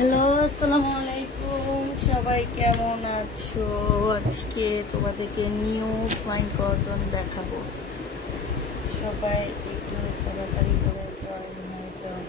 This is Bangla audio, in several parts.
হ্যালো, আসসালামু আলাইকুম। সবাই কেমন আছো? আজকে তোমাদেরকে নিউ ফাইন কটন দেখাবো। সবাই একটু তাড়াতাড়ি করে জয়েন হয়ে যাও।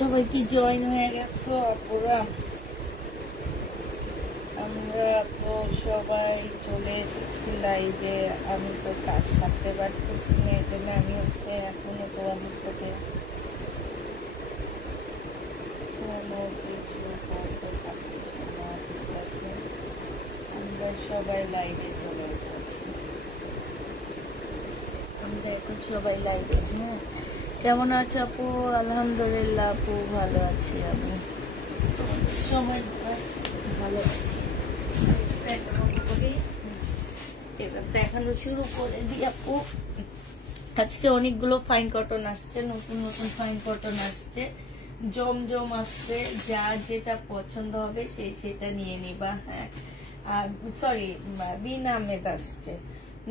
সবাই কি জয়েন হয়ে গেছো আপুরা? আমরা তো সবাই চলে এসেছি লাইভে। আমি তো কাজ সারতে পারতেছি না, এই জন্য আমি এখনো তোমাদের সাথে কোনো কিছু বলতে পারতেছি না। ঠিক আছে, আমরা সবাই লাইভে চলে এসেছি। আমরা এখন সবাই লাইভে। হ্যাঁ, কেমন আছো আপু? আলহামদুলিল্লাহ আপু, ভালো আছি। আমি সবাই ভালো আছি। এবার দেখানো শুরু করে দিই আপু। আজকে অনেকগুলো ফাইন কটন আসছে, নতুন নতুন ফাইন কটন আসছে, জমজম আসছে। যার যেটা পছন্দ হবে সেটা নিয়ে নিবা। হ্যাঁ, সরি, বিন আহমেদ আসছে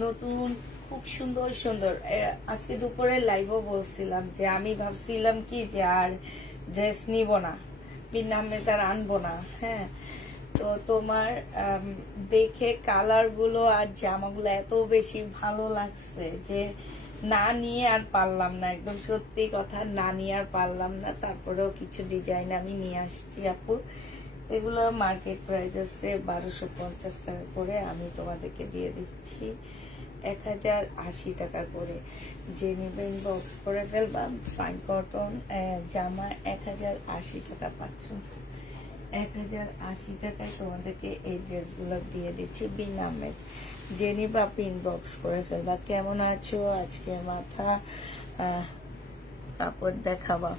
নতুন, খুব সুন্দর সুন্দর। আজকে দুপুরে লাইভও বলছিলাম যে আমি ভাবছিলাম কি যে আর ড্রেস নিব না, বিন আহমেদ আর আনবো না। হ্যাঁ, তো তোমার দেখে কালার গুলো আর জামাগুলো এত বেশি ভালো লাগছে যে না নিয়ে আর পারলাম না। একদম সত্যি কথা, না নিয়ে আর পারলাম না। তারপরেও কিছু ডিজাইন আমি নিয়ে আসছি আপু। এগুলো মার্কেট প্রাইস আছে 1250 টাকা করে, আমি তোমাদেরকে দিয়ে দিচ্ছি 1080 টাকা করে। যে নিবে ইনবক্স করে ফেলবা। ফাইন কটন জামা 1080 টাকা পাচ্ছ। 1080 টাকায় তোমাদেরকে এই ড্রেসগুলো দিয়ে দিচ্ছি বিন আহমেদ। যে নিবা ইনবক্স করে ফেলবা। কেমন আছো? আজকে মাথা কাপড় দেখাবা।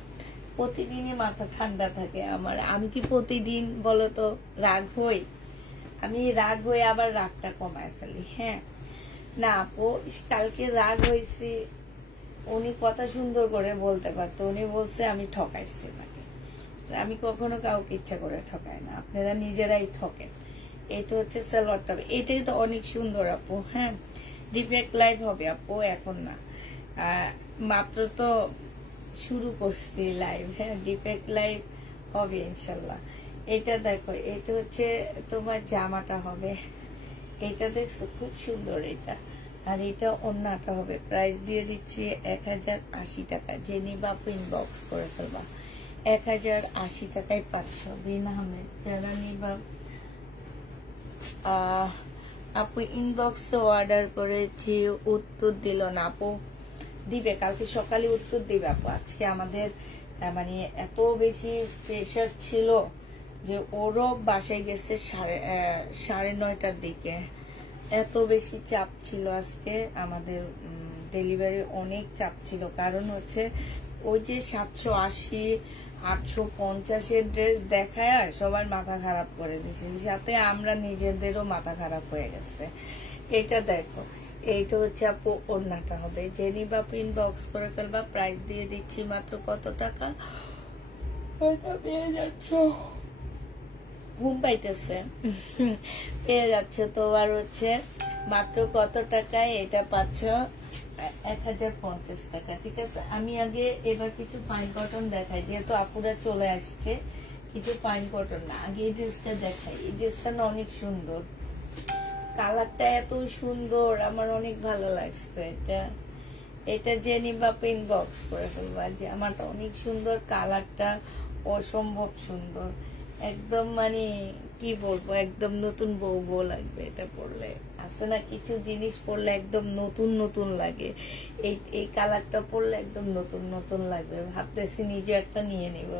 প্রতিদিনই মাথা ঠান্ডা থাকে আমার। আমি কি প্রতিদিন বলো তো রাগ হই? আমি রাগ হয়ে আবার রাগটা কমায় ফেলি। হ্যাঁ না আপু, কালকে রাগ হয়েছি, উনি কথা সুন্দর করে বলতে পারতো, উনি বলছে আমি ঠকাইছি তাকে। আমি কখনো কাউকে ইচ্ছা করে ঠকাই না, আপনারা নিজেরাই ঠকেন। এটা হচ্ছে সালোয়ারটা, এটাই তো অনেক সুন্দর আপু। হ্যাঁ ডিফেক্ট লাইভ হবে আপু, এখন না, মাত্র তো শুরু করছি লাইভ। হ্যাঁ ডিফেক্ট লাইভ হবে ইনশাল্লাহ। এটা দেখো, এটা হচ্ছে তোমার জামাটা হবে, এটা দেখছো খুব সুন্দর এটা। আর এটা ওন্নাটা হবে। প্রাইস দিয়ে দিচ্ছি 1080 টাকা। যে নিবা ইনবক্স করে ফেলবা, 1080 টাকায় পাচ্ছ। বিন আহমেদ যারা নিবা আপু ইনবক্সে অর্ডার করেছি, উত্তর দিল না আপু। দিবে কালকে সকালে উত্তর দিবে আপু। আজকে আমাদের মানে এত বেশি প্রেশার ছিল যে ওরও বাসায় গেছে 9:30টার দিকে। এত বেশি চাপ ছিল আজকে আমাদের, ডেলিভারি অনেক চাপ ছিল। কারণ হচ্ছে ওই যে 780 850-এর ড্রেস দেখায় সবার মাথা খারাপ করে দিছে, সাথে আমরা নিজেদেরও মাথা খারাপ হয়ে গেছে। এটা দেখো, এইটা হচ্ছে আপু ওড়নাটা হবে। জেনি বাপু ইনবক্স করে ফেলবা। প্রাইস দিয়ে দিচ্ছি মাত্র কত টাকা, এটা পেয়ে যাচ্ছ, ঘুম পাইতেছে, পেয়ে যাচ্ছে তোমার হচ্ছে মাত্র কত টাকায় এটা পাচ্ছ, 1050 টাকা। ঠিক আছে, আমি আগে এবার কিছু ফাইন কটন দেখাই, যেহেতু আপুরা চলে আসছে। কিছু ফাইন কটন না, আগে এই ড্রেসটা দেখাই। এই ড্রেসটা না অনেক সুন্দর, কালারটা এত সুন্দর, আমার অনেক ভালো লাগছে। এটা জেনি বাপু ইনবক্স করে ফেলবা। যে আমারটা অনেক সুন্দর, কালারটা অসম্ভব সুন্দর, একদম মানে কি বলবো, একদম নতুন বউ লাগবে এটা পরলে। আছে না কিছু জিনিস পরলে একদম নতুন নতুন লাগে, এই কালারটা পরলে একদম নতুন নতুন লাগবে। ভাবতেছি নিজে একটা নিয়ে নিব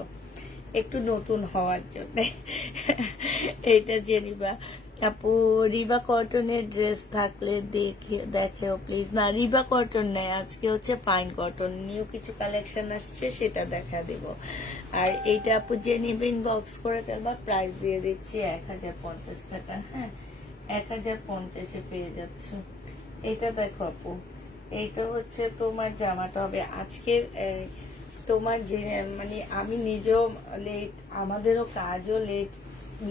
একটু নতুন হওয়ার জন্য। এইটা জেনিবা আপু। রিবা কটনের ড্রেস থাকলে দেখেও প্লিজ। না রিবা কটন নেই, আজকে হচ্ছে ফাইন কটন, নিউ কিছু কালেকশন আসছে, সেটা দেখা দেব। আর এইটা আপু যে নিবে ইনবক্স করে ফেলবা। প্রাইস দিয়ে দিচ্ছি 1050 টাকা। হ্যাঁ 1050-এ পেয়ে যাচ্ছ। এটা দেখো আপু, এইটা হচ্ছে তোমার জামাটা হবে। আজকের তোমার যে মানে আমি নিজেও লেট, আমাদেরও কাজও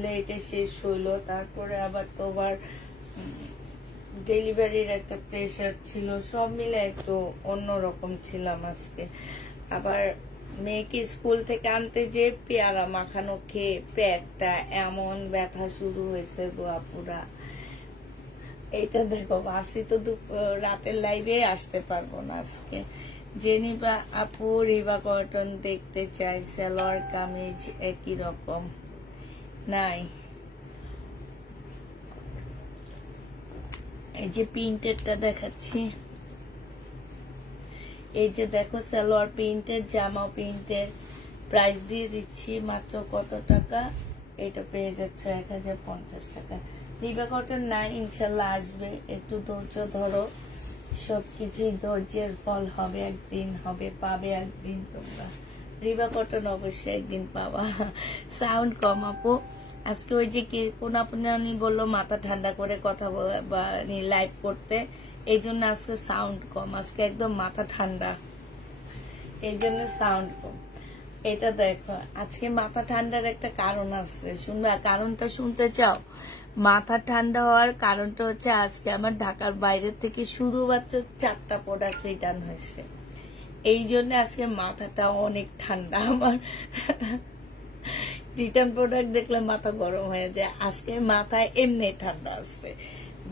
লেটে শেষ হইলো। তারপরে আবার তোমার ডেলিভারির একটা প্রেশার ছিল, সব মিলে একটু অন্যরকম ছিলাম আজকে। আবার মেয়েকে স্কুল থেকে আনতে যে পেয়ারা মাখানো খেয়ে পেটটা এমন ব্যথা শুরু হয়েছে গো আপুরা। এইটা দেখো, আসি তো রাতের লাইভে আসতে পারবো না আজকে। জেনিবা আপু রিবা কটন দেখতে চাই, সালোয়ার কামিজ একই রকম নাই। এই যে প্রিন্টেডটা দেখাচ্ছি, এই যে দেখো সালোয়ার প্রিন্টেড, জামা প্রিন্টেড। প্রাইস দিয়ে দিচ্ছি মাত্র কত টাকা, এটা পেয়ে যাচ্ছে 1050 টাকা। রিবা কটন নাই, ইনশাল্লাহ আসবে, একটু ধৈর্য ধরো, সবকিছুই ধৈর্যের ফল হবে, একদিন হবে, পাবে একদিন তোমরা। রিবা কটন অবশ্যই একদিন পাবা। সাউন্ড কম আপু। আজকে ওই যে কোন আপনি বললো মাথা ঠান্ডা করে কথা বলে বা লাইভ করতে, এই জন্য আজকে সাউন্ড কম, আজকে একদম মাথা ঠান্ডা, এই জন্য সাউন্ড কম। এটা দেখো, আজকে মাথা ঠান্ডার একটা কারণ আছে, শুনবা? কারণটা শুনতে চাও? মাথা ঠান্ডা হওয়ার কারণটা হচ্ছে আজকে আমার ঢাকার বাইরে থেকে শুধুমাত্র 4টা প্রোডাক্ট রিটার্ন হয়েছে, এই জন্য আজকে মাথাটা অনেক ঠান্ডা আমার। রিটার্ন প্রোডাক্ট দেখলে মাথা গরম হয়ে যায়, আজকে মাথায় এমনি ঠান্ডা আছে।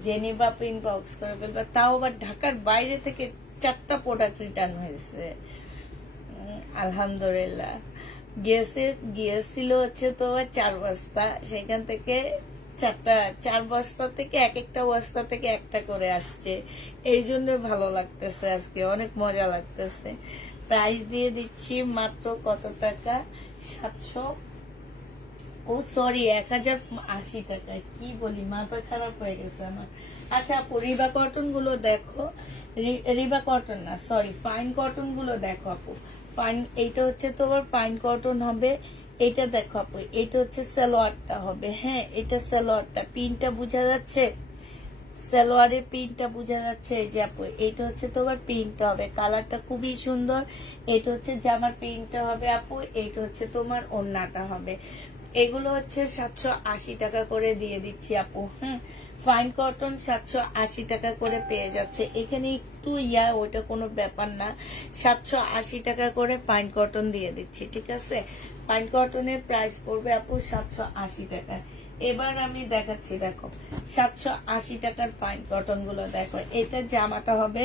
জেনিবা ইনবক্স করে ফেলবা। তাও আবার ঢাকার বাইরে থেকে 4টা প্রোডাক্ট রিটার্ন হয়েছে, আলহামদুলিল্লাহ। গিয়েছিল হচ্ছে তোমার 4 বস্তা, সেখান থেকে 4 বস্তা থেকে একটা বস্তা থেকে একটা করে আসছে, এই জন্য ভালো লাগতেছে, আজকে অনেক মজা লাগতেছে। প্রাইস দিয়ে দিচ্ছি মাত্র কত টাকা, 1080 টাকা। কি বলি, মাথা খারাপ হয়ে গেছে আমার। আচ্ছা আপু রিবা কটন গুলো দেখো, রিবা কটন না সরি ফাইন কটন গুলো দেখো আপু। ফাইন, এইটা হচ্ছে তোমার ফাইন কটন হবে, এটা দেখো আপু, এটা হচ্ছে সালোয়ারটা হবে। হ্যাঁ, এটা সালোয়ারটা, পিনটা বোঝা যাচ্ছে, সালোয়ারের পিনটা বোঝা যাচ্ছে। এই যে আপু, এটা হচ্ছে তোমার পিনটা হবে, কালারটা খুবই সুন্দর। এটা হচ্ছে জামার পিনটা হবে আপু, এটা হচ্ছে তোমার ওড়নাটা হবে। এগুলো হচ্ছে 780 টাকা করে দিয়ে দিচ্ছি আপু। হ্যাঁ, ফাইন কটন 780 টাকা করে পেয়ে যাচ্ছে। এখানে একটু ওইটা কোনো ব্যাপার না, 780 টাকা করে ফাইন কটন দিয়ে দিচ্ছি, ঠিক আছে। ফাইন কটনের প্রাইস পড়বে আপু 780 টাকা। এবার আমি দেখাচ্ছি, দেখো 780 টাকার ফাইন কটন গুলো দেখো। এটা জামাটা হবে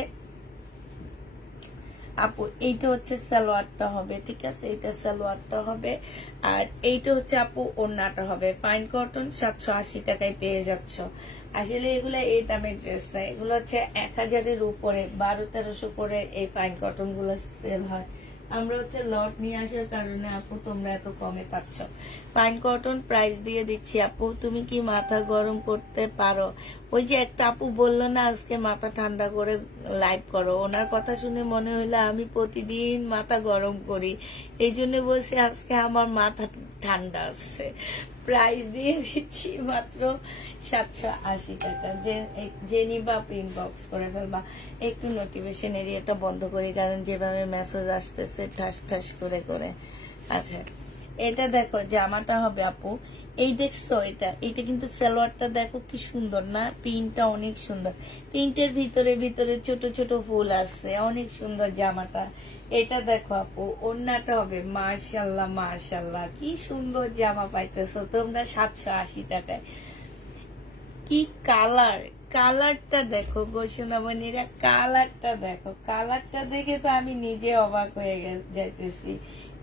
আপু, এইটা হচ্ছে সালোয়ারটা হবে, ঠিক আছে, এটা সালোয়ারটা হবে। আর এইটা হচ্ছে আপু ওড়নাটা হবে। ফাইন কটন 780 টাকায় পেয়ে যাচ্ছ। আসলে এগুলো এই দামের ড্রেস না, এগুলো হচ্ছে 1000-এর উপরে, 1200-1300 করে এই ফাইন কটন গুলো সেল হয়। আমরা হচ্ছে লট নিয়ে আসার কারণে আপু তোমরা এত কমে পাচ্ছ। ফাইন কটন প্রাইস দিয়ে দিচ্ছি আপু। তুমি কি মাথা গরম করতে পারো? ওই যে একটা আপু বললো না আজকে মাথা ঠান্ডা করে লাইভ করো, ওনার কথা শুনে মনে হইলো আমি প্রতিদিন মাথা গরম করি, এই জন্য বলছি আজকে আমার মাথা ঠান্ডা আছে। প্রাইস দিয়ে দিচ্ছি মাত্র 780 টাকা। যে নিবা ইনবক্স করে ফেলবা। একটু নোটিফিকেশন এরিয়াটা বন্ধ করি, কারণ যেভাবে মেসেজ আসতেছে ঠাস ঠাস করে করে। আচ্ছা, এটা দেখো জামাটা হবে আপু, এই দেখছো, এটা কিন্তু সালোয়ারটা দেখো কি সুন্দর না, প্রিন্টটা অনেক সুন্দর। প্রিন্টের ভিতরে ভিতরে ছোট ছোট ফুল আছে, অনেক সুন্দর জামাটা। এটা দেখো আপু, ওড়নাটা হবে মাশাআল্লাহ মাশাআল্লাহ, কি সুন্দর জামা পাইতেছো তোমরা 780 টাকায়। কি কালার, কালারটা দেখো গো সোনামণিরা, কালারটা দেখো, কালারটা দেখে তো আমি নিজে অবাক হয়ে যাইতেছি।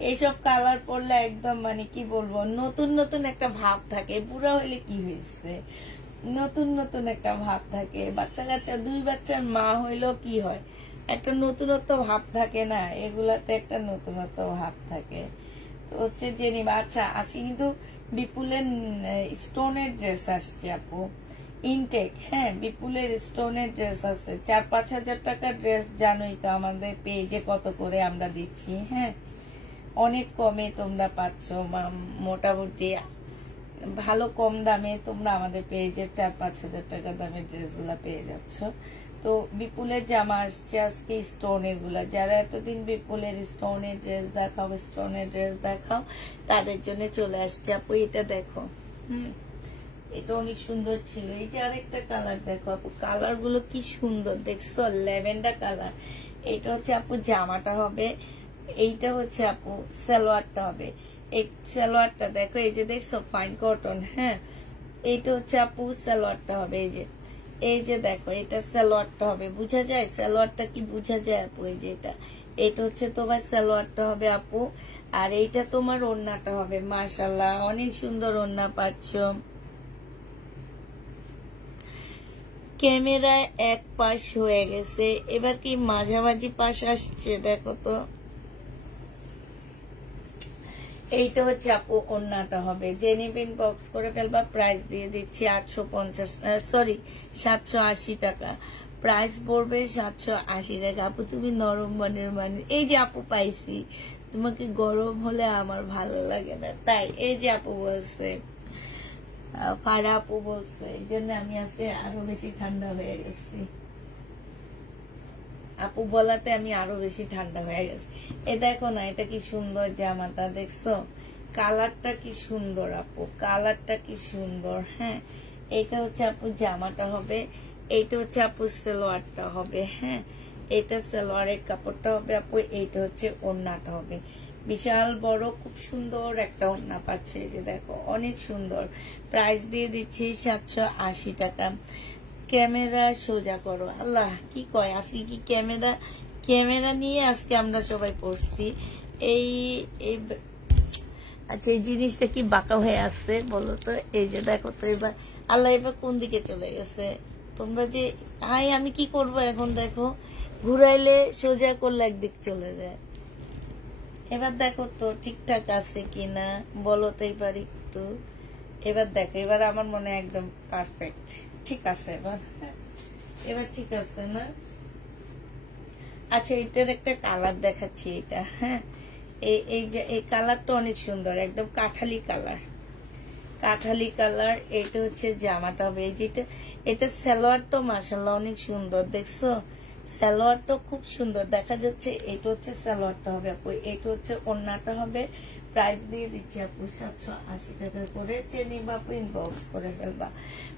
এইসব কালার পরলে একদম মানে কি বলবো, নতুন নতুন একটা ভাব থাকে। বুড়া হইলে কি হয়েছে, নতুন নতুন একটা ভাব থাকে। বাচ্চা কাচ্চা, 2 বাচ্চার মা হইলেও কি হয়, একটা নতুনত্ব ভাব থাকে না, এগুলাতে একটা নতুনত্ব ভাব থাকে। তো হচ্ছে যে নিবা। আচ্ছা, আজকে কিন্তু বিপুলের স্টোনের ড্রেস আসছে আপু, ইনটেক। হ্যাঁ, বিপুলের স্টোনের ড্রেস আছে, 4-5 হাজার টাকার ড্রেস। জানোই তো আমাদের পেজে কত করে আমরা দিচ্ছি। হ্যাঁ, অনেক কমে তোমরা পাচ্ছ, মোটামুটি ভালো কম দামে তোমরা আমাদের পেজের 4-5 হাজার টাকা দামের ড্রেসগুলা পেয়ে যাচ্ছ। তো বিপুলের জামা আসছে আজকে স্টোনের গুলা। যারা এতদিন বিপুলের স্টোনের ড্রেস দেখাও, স্টোনের ড্রেস দেখাও, তাদের জন্য চলে আসছে আপু। এটা দেখো, এটা অনেক সুন্দর ছিল। এই যে আরেকটা কালার দেখো আপু, কালার গুলো কি সুন্দর দেখছো, ল্যাভেন্ডার কালার। এটা হচ্ছে আপু জামাটা হবে, এইটা হচ্ছে আপু সালোয়ারটা হবে। এই সালোয়ারটা দেখো, এই যে দেখছো ফাইন কটন। হ্যাঁ, এইটা হচ্ছে আপু সালোয়ারটা হবে। এই যে দেখো, এটা সালোয়ারটা হবে, বুঝা যায় সালোয়ারটা কি বুঝা যায় আপু? এই যে এটা হচ্ছে তোমার সালোয়ারটা হবে আপু, আর এইটা তোমার ওড়নাটা হবে। মাশাআল্লাহ, অনেক সুন্দর ওড়না পাচ্ছ। ক্যামেরায় এক পাশ হয়ে গেছে, এবার কি মাঝামাঝি পাশ আসছে? দেখো তো, এইটা হচ্ছে আপু ওড়নাটা হবে। যে নিবেন বক্স করে ফেলবা। প্রাইস দিয়ে দিচ্ছি 780 টাকা। প্রাইস পড়বে 780 টাকা। আপু তুমি নরম মনের মানুষ। এই যে আপু পাইছি, তোমাকে গরম হলে আমার ভালো লাগে না, তাই এই যে আপু বলছে, ফারা আপু বলছে, এই জন্য আমি আজকে আরো বেশি ঠান্ডা হয়ে গেছি। আপু বলাতে আমি আরো বেশি ঠান্ডা হয়ে গেছে। এ দেখো না, এটা কি সুন্দর জামাটা, দেখছো কালারটা কি সুন্দর আপু, কালারটা কি সুন্দর। হ্যাঁ, এটা হচ্ছে আপু জামাটা হবে, এইটা হচ্ছে আপু সালোয়ারটা হবে। হ্যাঁ, এটা সালোয়ারের কাপড়টা হবে আপু, এইটা হচ্ছে ওড়নাটা হবে। বিশাল বড় খুব সুন্দর একটা ওড়না পাচ্ছে। এই যে দেখো, অনেক সুন্দর। প্রাইস দিয়ে দিচ্ছি 780 টাকা। ক্যামেরা সোজা করো। আল্লাহ, কি কয় আজকে কি ক্যামেরা নিয়ে আজকে আমরা সবাই পড়ছি। এই আচ্ছা, এই জিনিসটা কি বাঁকা হয়ে আসছে বলো তো? এই যে দেখো তো, এবার আল্লাহ এবার কোন দিকে চলে গেছে? তোমরা যে আমি কি করব এখন? দেখো, ঘুরাইলে সোজা করলে একদিক চলে যায়। এবার দেখো তো ঠিকঠাক আছে কিনা বলো তো এবার একটু। এবার দেখো, এবার আমার মনে একদম পারফেক্ট ঠিক আছে। এবার ঠিক আছে না? আচ্ছা, এটার একটা কালার দেখাচ্ছি। এটা, হ্যাঁ, এই যে এই কালারটা অনেক সুন্দর, একদম কাঠালি কালার, কাঠালি কালার। এটা হচ্ছে জামাটা হবে, এই যেটা এটা সালোয়ারটা মাশাআল্লাহ অনেক সুন্দর, দেখছো সালোয়ারটা খুব সুন্দর দেখা যাচ্ছে। এটা হচ্ছে সালোয়ারটা হবে আপু, এটা হচ্ছে ওড়নাটা হবে। প্রাইস দিয়ে দিচ্ছি আপু 780 টাকা করে। চেনি বাপু ইনবক্স করে ফেলবা।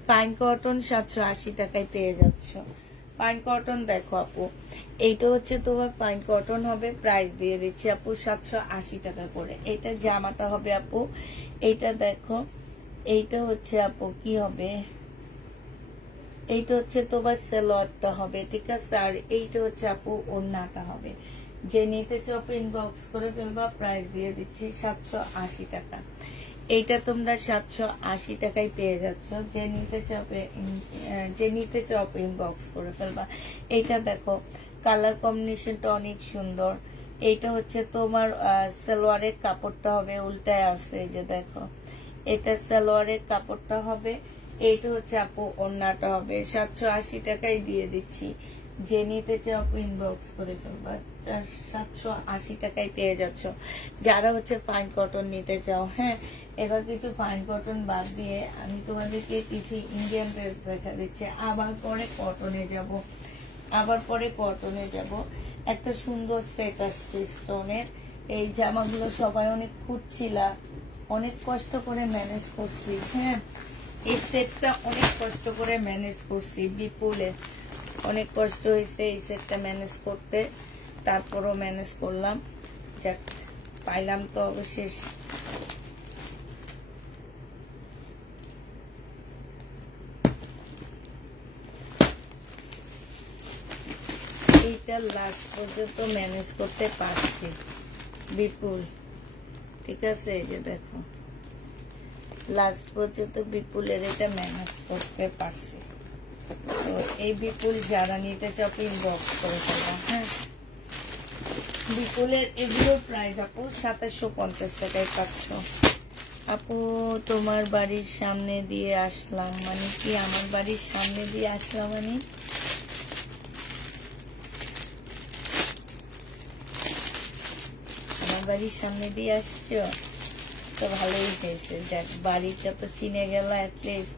ফাইন কটন 780 টাকায় পেয়ে যাচ্ছ। ফাইন কটন দেখো আপু, এইটা হচ্ছে তোমার ফাইন কটন হবে, প্রাইস দিয়ে দিচ্ছি আপু 780 টাকা করে। এটা জামাটা হবে আপু, এইটা দেখো, এইটা হচ্ছে আপু কি হবে, এইটা হচ্ছে তোমার সালোয়ারটা হবে, ঠিক আছে। আর এইটা হচ্ছে আপু ওড়নাটা হবে। যে নিতে চাও ইনবক্স করে ফেলবা, প্রাইস দিয়ে দিচ্ছি 780 টাকা। এইটা তোমরা 780 টাকায় পেয়ে যাচ্ছ। যে নিতে চাও ইনবক্স করে ফেলবা। এইটা দেখো কালার কম্বিনেশনটা অনেক সুন্দর। এইটা হচ্ছে তোমার সালোয়ারের কাপড়টা হবে, উল্টায় আছে যে দেখো, এটা সালোয়ারের কাপড়টা হবে। এইটা হচ্ছে আপু ওড়নাটা হবে। 780 টাকায় দিয়ে দিচ্ছি। যে নিতে চাও ইনবক্স করে ফেলবা, 780 টাকায় পেয়ে যাচ্ছ। যারা হচ্ছে ফাইন কটন নিতে চাও, হ্যাঁ এবার কিছু ফাইন কটন বাদ দিয়ে আমি তোমাদেরকে কিছু ইন্ডিয়ান ড্রেস দেখা দিচ্ছি। আবার পরে কটনে যাব, একটা সুন্দর সেট আসছে স্টোনের। এই জামাগুলো সবাই অনেক খুঁজছিলা, অনেক কষ্ট করে ম্যানেজ করছি। হ্যাঁ এই সেটটা অনেক কষ্ট করে ম্যানেজ করছি, বিপুলে অনেক কষ্ট হয়েছে এই সেটটা ম্যানেজ করতে, তারপরও ম্যানেজ করলাম, যাক পাইলাম তো অবশেষ। এইটা লাস্ট পর্যন্ত ম্যানেজ করতে পারছি বিপুল, ঠিক আছে। এই যে দেখো লাস্ট পর্যন্ত বিপুলের এটা ম্যানেজ করতে পারছি। তো এই বিপুল যারা নিতে চাও ইনবক্স করে ফেলবা। হ্যাঁ বিপুলের এগুলোর প্রাইস আপু 2750 টাকায় পাচ্ছ। আপু তোমার বাড়ির সামনে দিয়ে আসলাম মানে কি, আমার বাড়ির সামনে দিয়ে আসলাম মানে আমার বাড়ির সামনে দিয়ে আসছো তো ভালোই হয়েছে। যাক বাড়িটা তো চিনে গেল অ্যাটলিস্ট।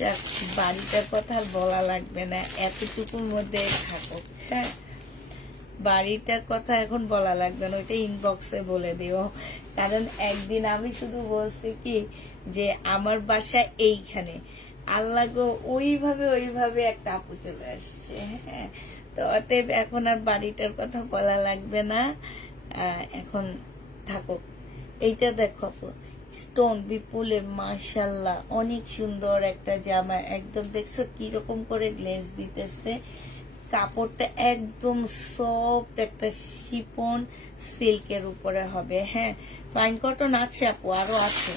যাক বাড়িটার কথা আর বলা লাগবে না, এতটুকুর মধ্যে থাকো। হ্যাঁ বাড়িটার কথা এখন বলা লাগবে না, ওইটা ইনবক্সে বলে দিও। কারণ একদিন আমি শুধু বলছি কি যে আমার বাসা এইখানে, আল্লাহ গো ওইভাবে একটা আপু চলে আসছে। হ্যাঁ তো অতএব এখন আর বাড়িটার কথা বলা লাগবে না, এখন থাকো। এইটা দেখো স্টোন বিপুলের মাশাআল্লাহ অনেক সুন্দর একটা জামা, একদম দেখছো কিরকম করে গ্লেজ দিতেছে। কাপড়টা একদম সফট একটা শিপন সিল্কের উপরে হবে। হ্যাঁ ফাইন কটন আছে আপু, আরো আছে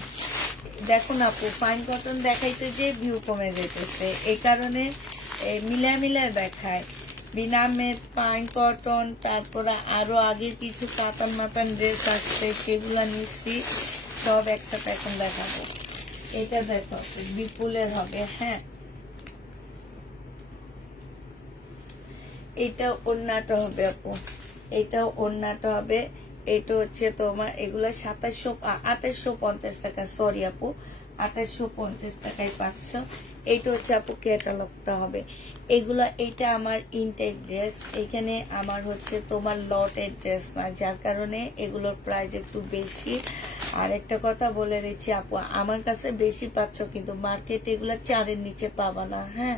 দেখো না আপু। ফাইন কটন দেখাইতে যে ভিউ কমে যেতেছে, এই কারণে মিলায় দেখায়। বিনামেদ ফাইন কটন, তারপরে আরো আগে কিছু কাতান মাতান ড্রেস আসছে, সেগুলা নিচ্ছি সব একসাথে এখন দেখাবো। এটা দেখো বিপুলের হবে। হ্যাঁ এটা ওড়নাটা হবে আপু, এটা ওড়নাটা হবে। এটা হচ্ছে তোমার এগুলা 2850 টাকা, সরি আপু 2850 টাকায় পাচ্ছ। এইটা হচ্ছে আপু ক্যাটালগটা হবে। এগুলা এইটা আমার ইনটেক ড্রেস, এখানে আমার হচ্ছে তোমার লটের ড্রেস না, যার কারণে এগুলোর প্রাইস একটু বেশি। আর একটা কথা বলে দিচ্ছি আপু, আমার কাছে বেশি পাচ্ছ কিন্তু মার্কেটে এগুলা 4-এর নিচে পাবা না। হ্যাঁ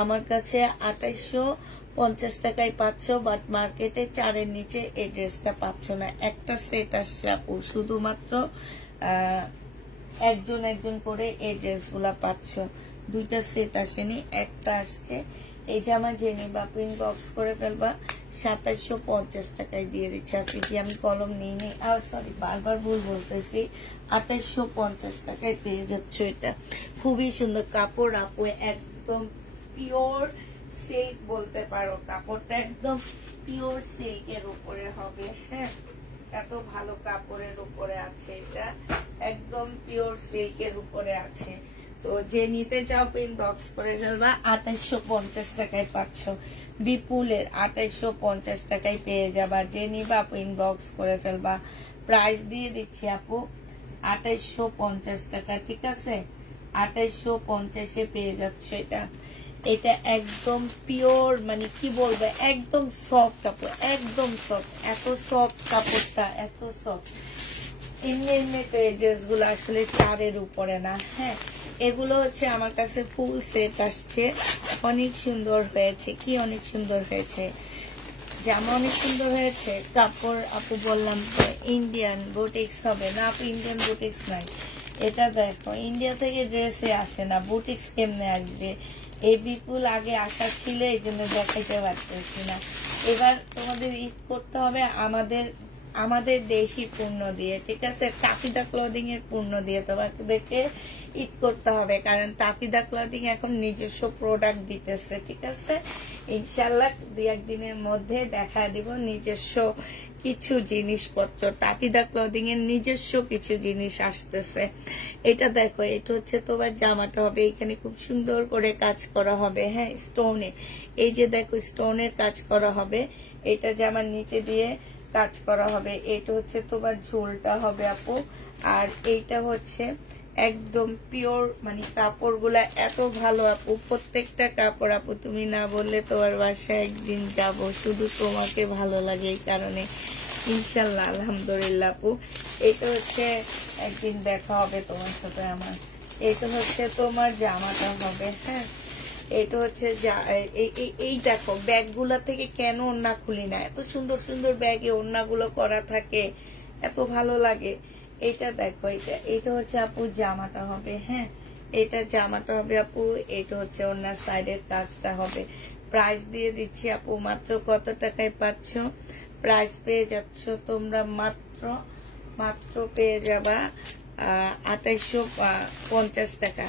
আমার কাছে 2850 টাকায় পাচ্ছ, বাট মার্কেটে 4-এর নিচে এই ড্রেসটা পাচ্ছ না। একটা সেট আসছে আপু, শুধুমাত্র একজন করে এই ড্রেসগুলা পাচ্ছ, দুইটা সেট আসেনি, একটা আসছে। এই যে আমার জেনে বা প্রিন্ট বক্স করে ফেলবা, 2750 টাকায় দিয়ে দিচ্ছে। আজকে কি আমি কলম নিয়ে সরি বারবার ভুল বলতেছি, 2850 টাকায় পেয়ে যাচ্ছ। এটা খুবই সুন্দর কাপড় আপু, একদম পিওর সিল্ক বলতে পারো, কাপড়টা একদম পিওর সিল্কের উপরে হবে। হ্যাঁ এত ভালো কাপড়ের উপরে আছে, এটা একদম পিওর সিল্কের উপরে আছে। তো তো যে নিতে চাও ইনবক্স করে ফেলবা, 2850 টাকায় পাচ্ছ। বিপুলের 2850 টাকায় পেয়ে যাবা, যে নিবা আপু ইনবক্স করে ফেলবা। প্রাইস দিয়ে দিচ্ছি আপু 2850 টাকা, ঠিক আছে? 2850-এ পেয়ে যাচ্ছে এটা। এটা একদম পিওর, মানে কি বলবো, একদম সফট কাপড়, একদম সফট। এত সফট কাপড়টা, এত সফট। এমনিতে এই ড্রেসগুলো আসলে 4-এর উপরে না। হ্যাঁ, এগুলো হচ্ছে আমার কাছে ফুল সেট আসছে, অনেক সুন্দর হয়েছে। কি অনেক সুন্দর হয়েছে, জামা অনেক সুন্দর হয়েছে। কাপড় আপু বললাম ইন্ডিয়ান বুটিক্স হবে না আপু, ইন্ডিয়ান বুটিক্স নাই। এটা দেখো, ইন্ডিয়া থেকে ড্রেসে আসে না, বুটিক্স কেমনে আসবে? এই বিপুল আগে আসা ছিল, এই জন্য দেখাইতে পারতেছি না। এবার তোমাদের ঈদ করতে হবে আমাদের দেশি পণ্য দিয়ে, ঠিক আছে? তাফিদা ক্লদিং এর পণ্য দিয়ে তোমাদেরকে ঈদ করতে হবে, কারণ তাফিদা ক্লদিং এখন নিজস্ব প্রোডাক্ট দিতেছে, ঠিক আছে? ইনশাল্লাহ 2-1 দিনের মধ্যে দেখা দিব নিজস্ব কিছু জিনিসপত্র। তাফিদা ক্লদিং এর নিজস্ব কিছু জিনিস আসতেছে। এটা দেখো, এটা হচ্ছে তোমার জামাটা হবে, এখানে খুব সুন্দর করে কাজ করা হবে। হ্যাঁ, স্টোনে, এই যে দেখো স্টোনের কাজ করা হবে। এটা জামার নিচে দিয়ে কাজ করা হবে। এটা হচ্ছে তোমার ঝোলটা হবে আপু, আর এইটা হচ্ছে একদম পিওর, মানে কাপড়গুলা এত ভালো আপু, প্রত্যেকটা কাপড় আপু তুমি না বললে তোমার বাসায় একদিন যাব, শুধু তোমাকে ভালো লাগে এই কারণে। ইনশাল্লাহ, আলহামদুলিল্লাহ আপু। এটা হচ্ছে একদিন দেখা হবে তোমার সাথে আমার। এটা হচ্ছে তোমার জামাটা হবে। হ্যাঁ, এটা হচ্ছে এই দেখো, ব্যাগগুলা থেকে কেন ওড়না খুলি না, এত সুন্দর সুন্দর ব্যাগে ওড়নাগুলো করা থাকে, এত ভালো লাগে। এটা দেখো, এটা হচ্ছে আপু জামাটা হবে। হ্যাঁ, এটা জামাটা হবে আপু। এটা হচ্ছে ওড়নার সাইডের কাজটা হবে। প্রাইস দিয়ে দিচ্ছি আপু মাত্র কত টাকায় পাচ্ছ? প্রাইস পেয়ে যাচ্ছ তোমরা মাত্র পেয়ে যাবা 2850 টাকা।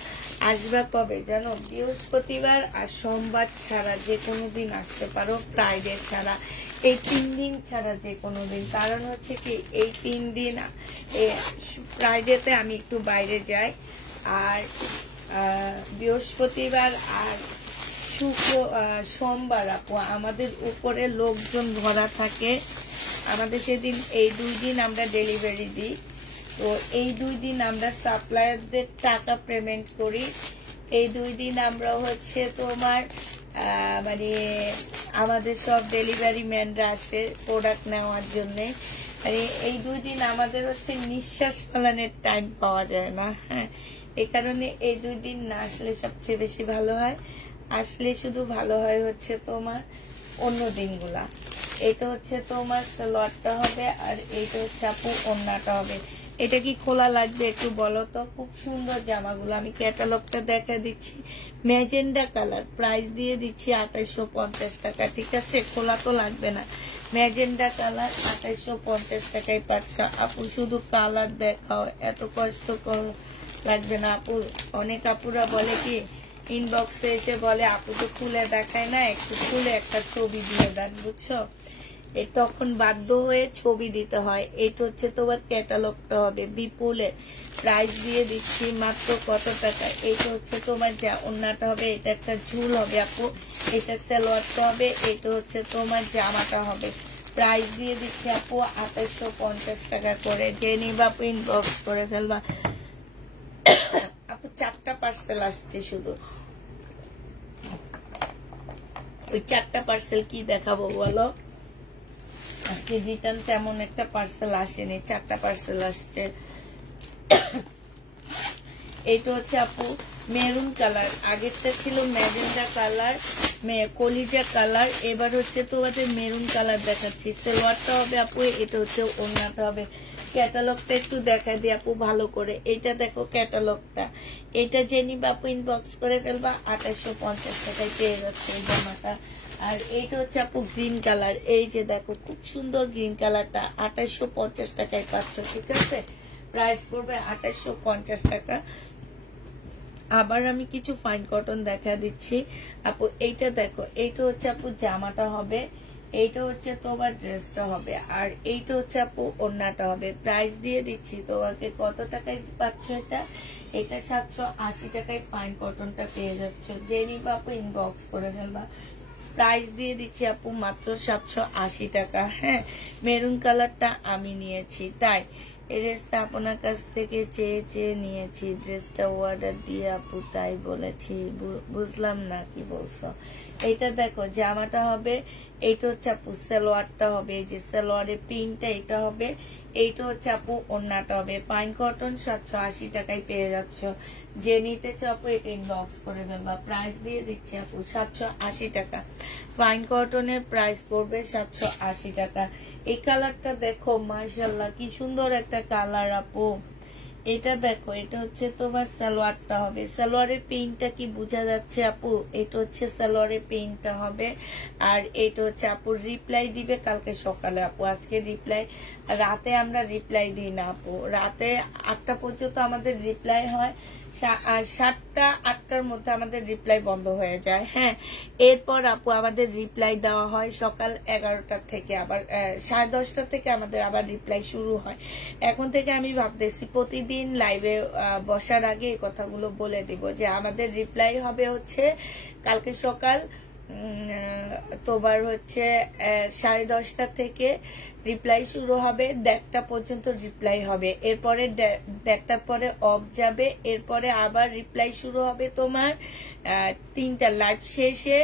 আসবা কবে জানো? বৃহস্পতিবার আর সোমবার ছাড়া যে কোনো দিন আসতে পারো, ফ্রাইডে ছাড়া। এই 3 দিন ছাড়া যে কোনো দিন। কারণ হচ্ছে কি, এই 3 দিন ফ্রাইডেতে আমি একটু বাইরে যাই, আর বৃহস্পতিবার আর সোমবার আপু আমাদের উপরে লোকজন ভরা থাকে। আমাদের সেদিন এই 2 দিন আমরা ডেলিভারি দিই, তো এই 2 দিন আমরা সাপ্লায়ারদের টাকা পেমেন্ট করি। এই 2 দিন আমরা হচ্ছে তোমার মানে আমাদের সব ডেলিভারি ম্যানরা আসে প্রোডাক্ট নেওয়ার জন্য। মানে এই 2 দিন আমাদের হচ্ছে নিঃশ্বাস ফেলানোর টাইম পাওয়া যায় না। হ্যাঁ, এই কারণে এই 2 দিন না আসলে সবচেয়ে বেশি ভালো হয়। আসলে শুধু ভালো হয় হচ্ছে তোমার অন্য দিনগুলা। এটা হচ্ছে তোমার সালোয়ারটা হবে, আর এইটা হচ্ছে আপু ওড়নাটা হবে। এটা কি খোলা লাগবে একটু বলো তো? খুব সুন্দর জামাগুলো, আমি ক্যাটালগটা দেখা দিচ্ছি। ম্যাজেন্ডা কালার, প্রাইস দিয়ে দিচ্ছি 2850 টাকা, ঠিক আছে? খোলা তো লাগবে না। ম্যাজেন্ডা কালার 2850 টাকায় পাচ্ছ আপু। শুধু কালার দেখাও, এত কষ্ট লাগবে না আপু। অনেক আপুরা বলে কি, ইনবক্সে এসে বলে আপু তো খুলে দেখায় না, একটু খুলে একটা ছবি দিয়ে দেন, বুঝছো? তখন বাধ্য হয়ে ছবি দিতে হয়। এটা হচ্ছে তোমার ক্যাটালগটা হবে বিপুলের। প্রাইস দিয়ে দিচ্ছি মাত্র কত টাকা? এটা হচ্ছে তোমার যা ওড়নাটা হবে, এটা একটা ঝুল হবে আপু। এটা সালোয়ারটা হবে, এটা হচ্ছে তোমার জামাটা হবে। প্রাইস দিয়ে দিচ্ছি আপু 2850 টাকা করে। যে নিবা আপু ইনবক্স করে ফেলবা আপু। 4টা পার্সেল আসছে শুধু। ওই 4টা পার্সেল কি দেখাবো বলো? আজকে রিটার্ন তেমন একটা পার্সেল আসেনি, 4টা পার্সেল আসছে। এইটা হচ্ছে আপু মেরুন কালার, আগেরটা ছিল ম্যাজেন্ডা কালার, কলিজা কালার, এবার হচ্ছে তোমাদের মেরুন কালার দেখাচ্ছি। সালোয়ারটা হবে আপু, এটা হচ্ছে ওড়নাটা হবে। ক্যাটালগটা একটু দেখা দিই আপু ভালো করে। এটা দেখো ক্যাটালগটা, এটা জেনি বাপু ইনবক্স করে ফেলবা। 2850 টাকায় পেয়ে যাচ্ছে এই জামাটা। আর এইটা হচ্ছে আপু গ্রিন কালার, এই যে দেখো খুব সুন্দর গ্রিন কালারটা 2850 টাকায় পাচ্ছ, ঠিক আছে? প্রাইস পড়বে 2850 টাকা। আবার আমি কিছু ফাইন কটন দেখা দিচ্ছি আপু। এইটা দেখো, এইটা হচ্ছে আপু জামাটা হবে। এইটা হচ্ছে তোমার ড্রেসটা হবে, আর এইটা হচ্ছে আপু ওড়নাটা হবে। প্রাইস দিয়ে দিচ্ছি তোমাকে কত টাকায় পাচ্ছ এটা, এটা 780 টাকায় ফাইন কটনটা পেয়ে যাচ্ছ। যে নিবা আপু ইনবক্স করে ফেলবা। প্রাইস দিয়ে দিচ্ছি আপু মাত্র 780 টাকা। হ্যাঁ, মেরুন কালারটা আমি নিয়েছি, তাই এই ড্রেসটা আপনার কাছ থেকে চেয়ে চেয়ে নিয়েছি। ড্রেসটা অর্ডার দিয়ে আপু তাই বলেছি, বুঝলাম না কি বলছো। এইটা দেখো জামাটা হবে, এইটা হচ্ছে আপু সালোয়ারটা হবে, এই যে সালোয়ারের প্রিন্টটা এটা হবে, এইটা হচ্ছে আপু ওড়নাটা হবে। পাইন কটন 780 টাকায় পেয়ে যাচ্ছ। যে নিতে চাও আপু এটা ইনবক্স করে ফেলবা। প্রাইস দিয়ে দিচ্ছি আপু 780 টাকা। পাইন কটনের প্রাইস পড়বে 780 টাকা। এই কালারটা দেখো মাশাআল্লাহ কি সুন্দর একটা কালার আপু। এটা দেখো, এটা হচ্ছে তোমার সালোয়ারটা হবে। সালোয়ারের প্রিন্টটা কি বোঝা যাচ্ছে আপু? এটা হচ্ছে সালোয়ারের প্রিন্টটা হবে, আর এটা হচ্ছে আপু রিপ্লাই দিবে কালকে সকালে আপু। আজকে রিপ্লাই, রাতে আমরা রিপ্লাই দিই না আপু, রাতে 8টা পর্যন্ত আমাদের রিপ্লাই হয়, 7টা 8টার মধ্যে আমাদের রিপ্লাই বন্ধ হয়ে যায়। হ্যাঁ, এরপর আপু আমাদের রিপ্লাই দেওয়া হয় সকাল 11টা থেকে, আবার 10:30টা থেকে আমাদের আবার রিপ্লাই শুরু হয়। এখন থেকে আমি ভাবতেছি প্রতিদিন লাইভে বসার আগে এই কথাগুলো বলে দিব যে আমাদের রিপ্লাই হবে হচ্ছে কালকে সকাল তোমার হচ্ছে 10:30টা থেকে রিপ্লাই শুরু হবে, 1:30টা পর্যন্ত রিপ্লাই হবে। এরপরে 1:30টার পরে অফ যাবে, এরপরে আবার রিপ্লাই শুরু হবে তোমার 3টা লাইভ শেষে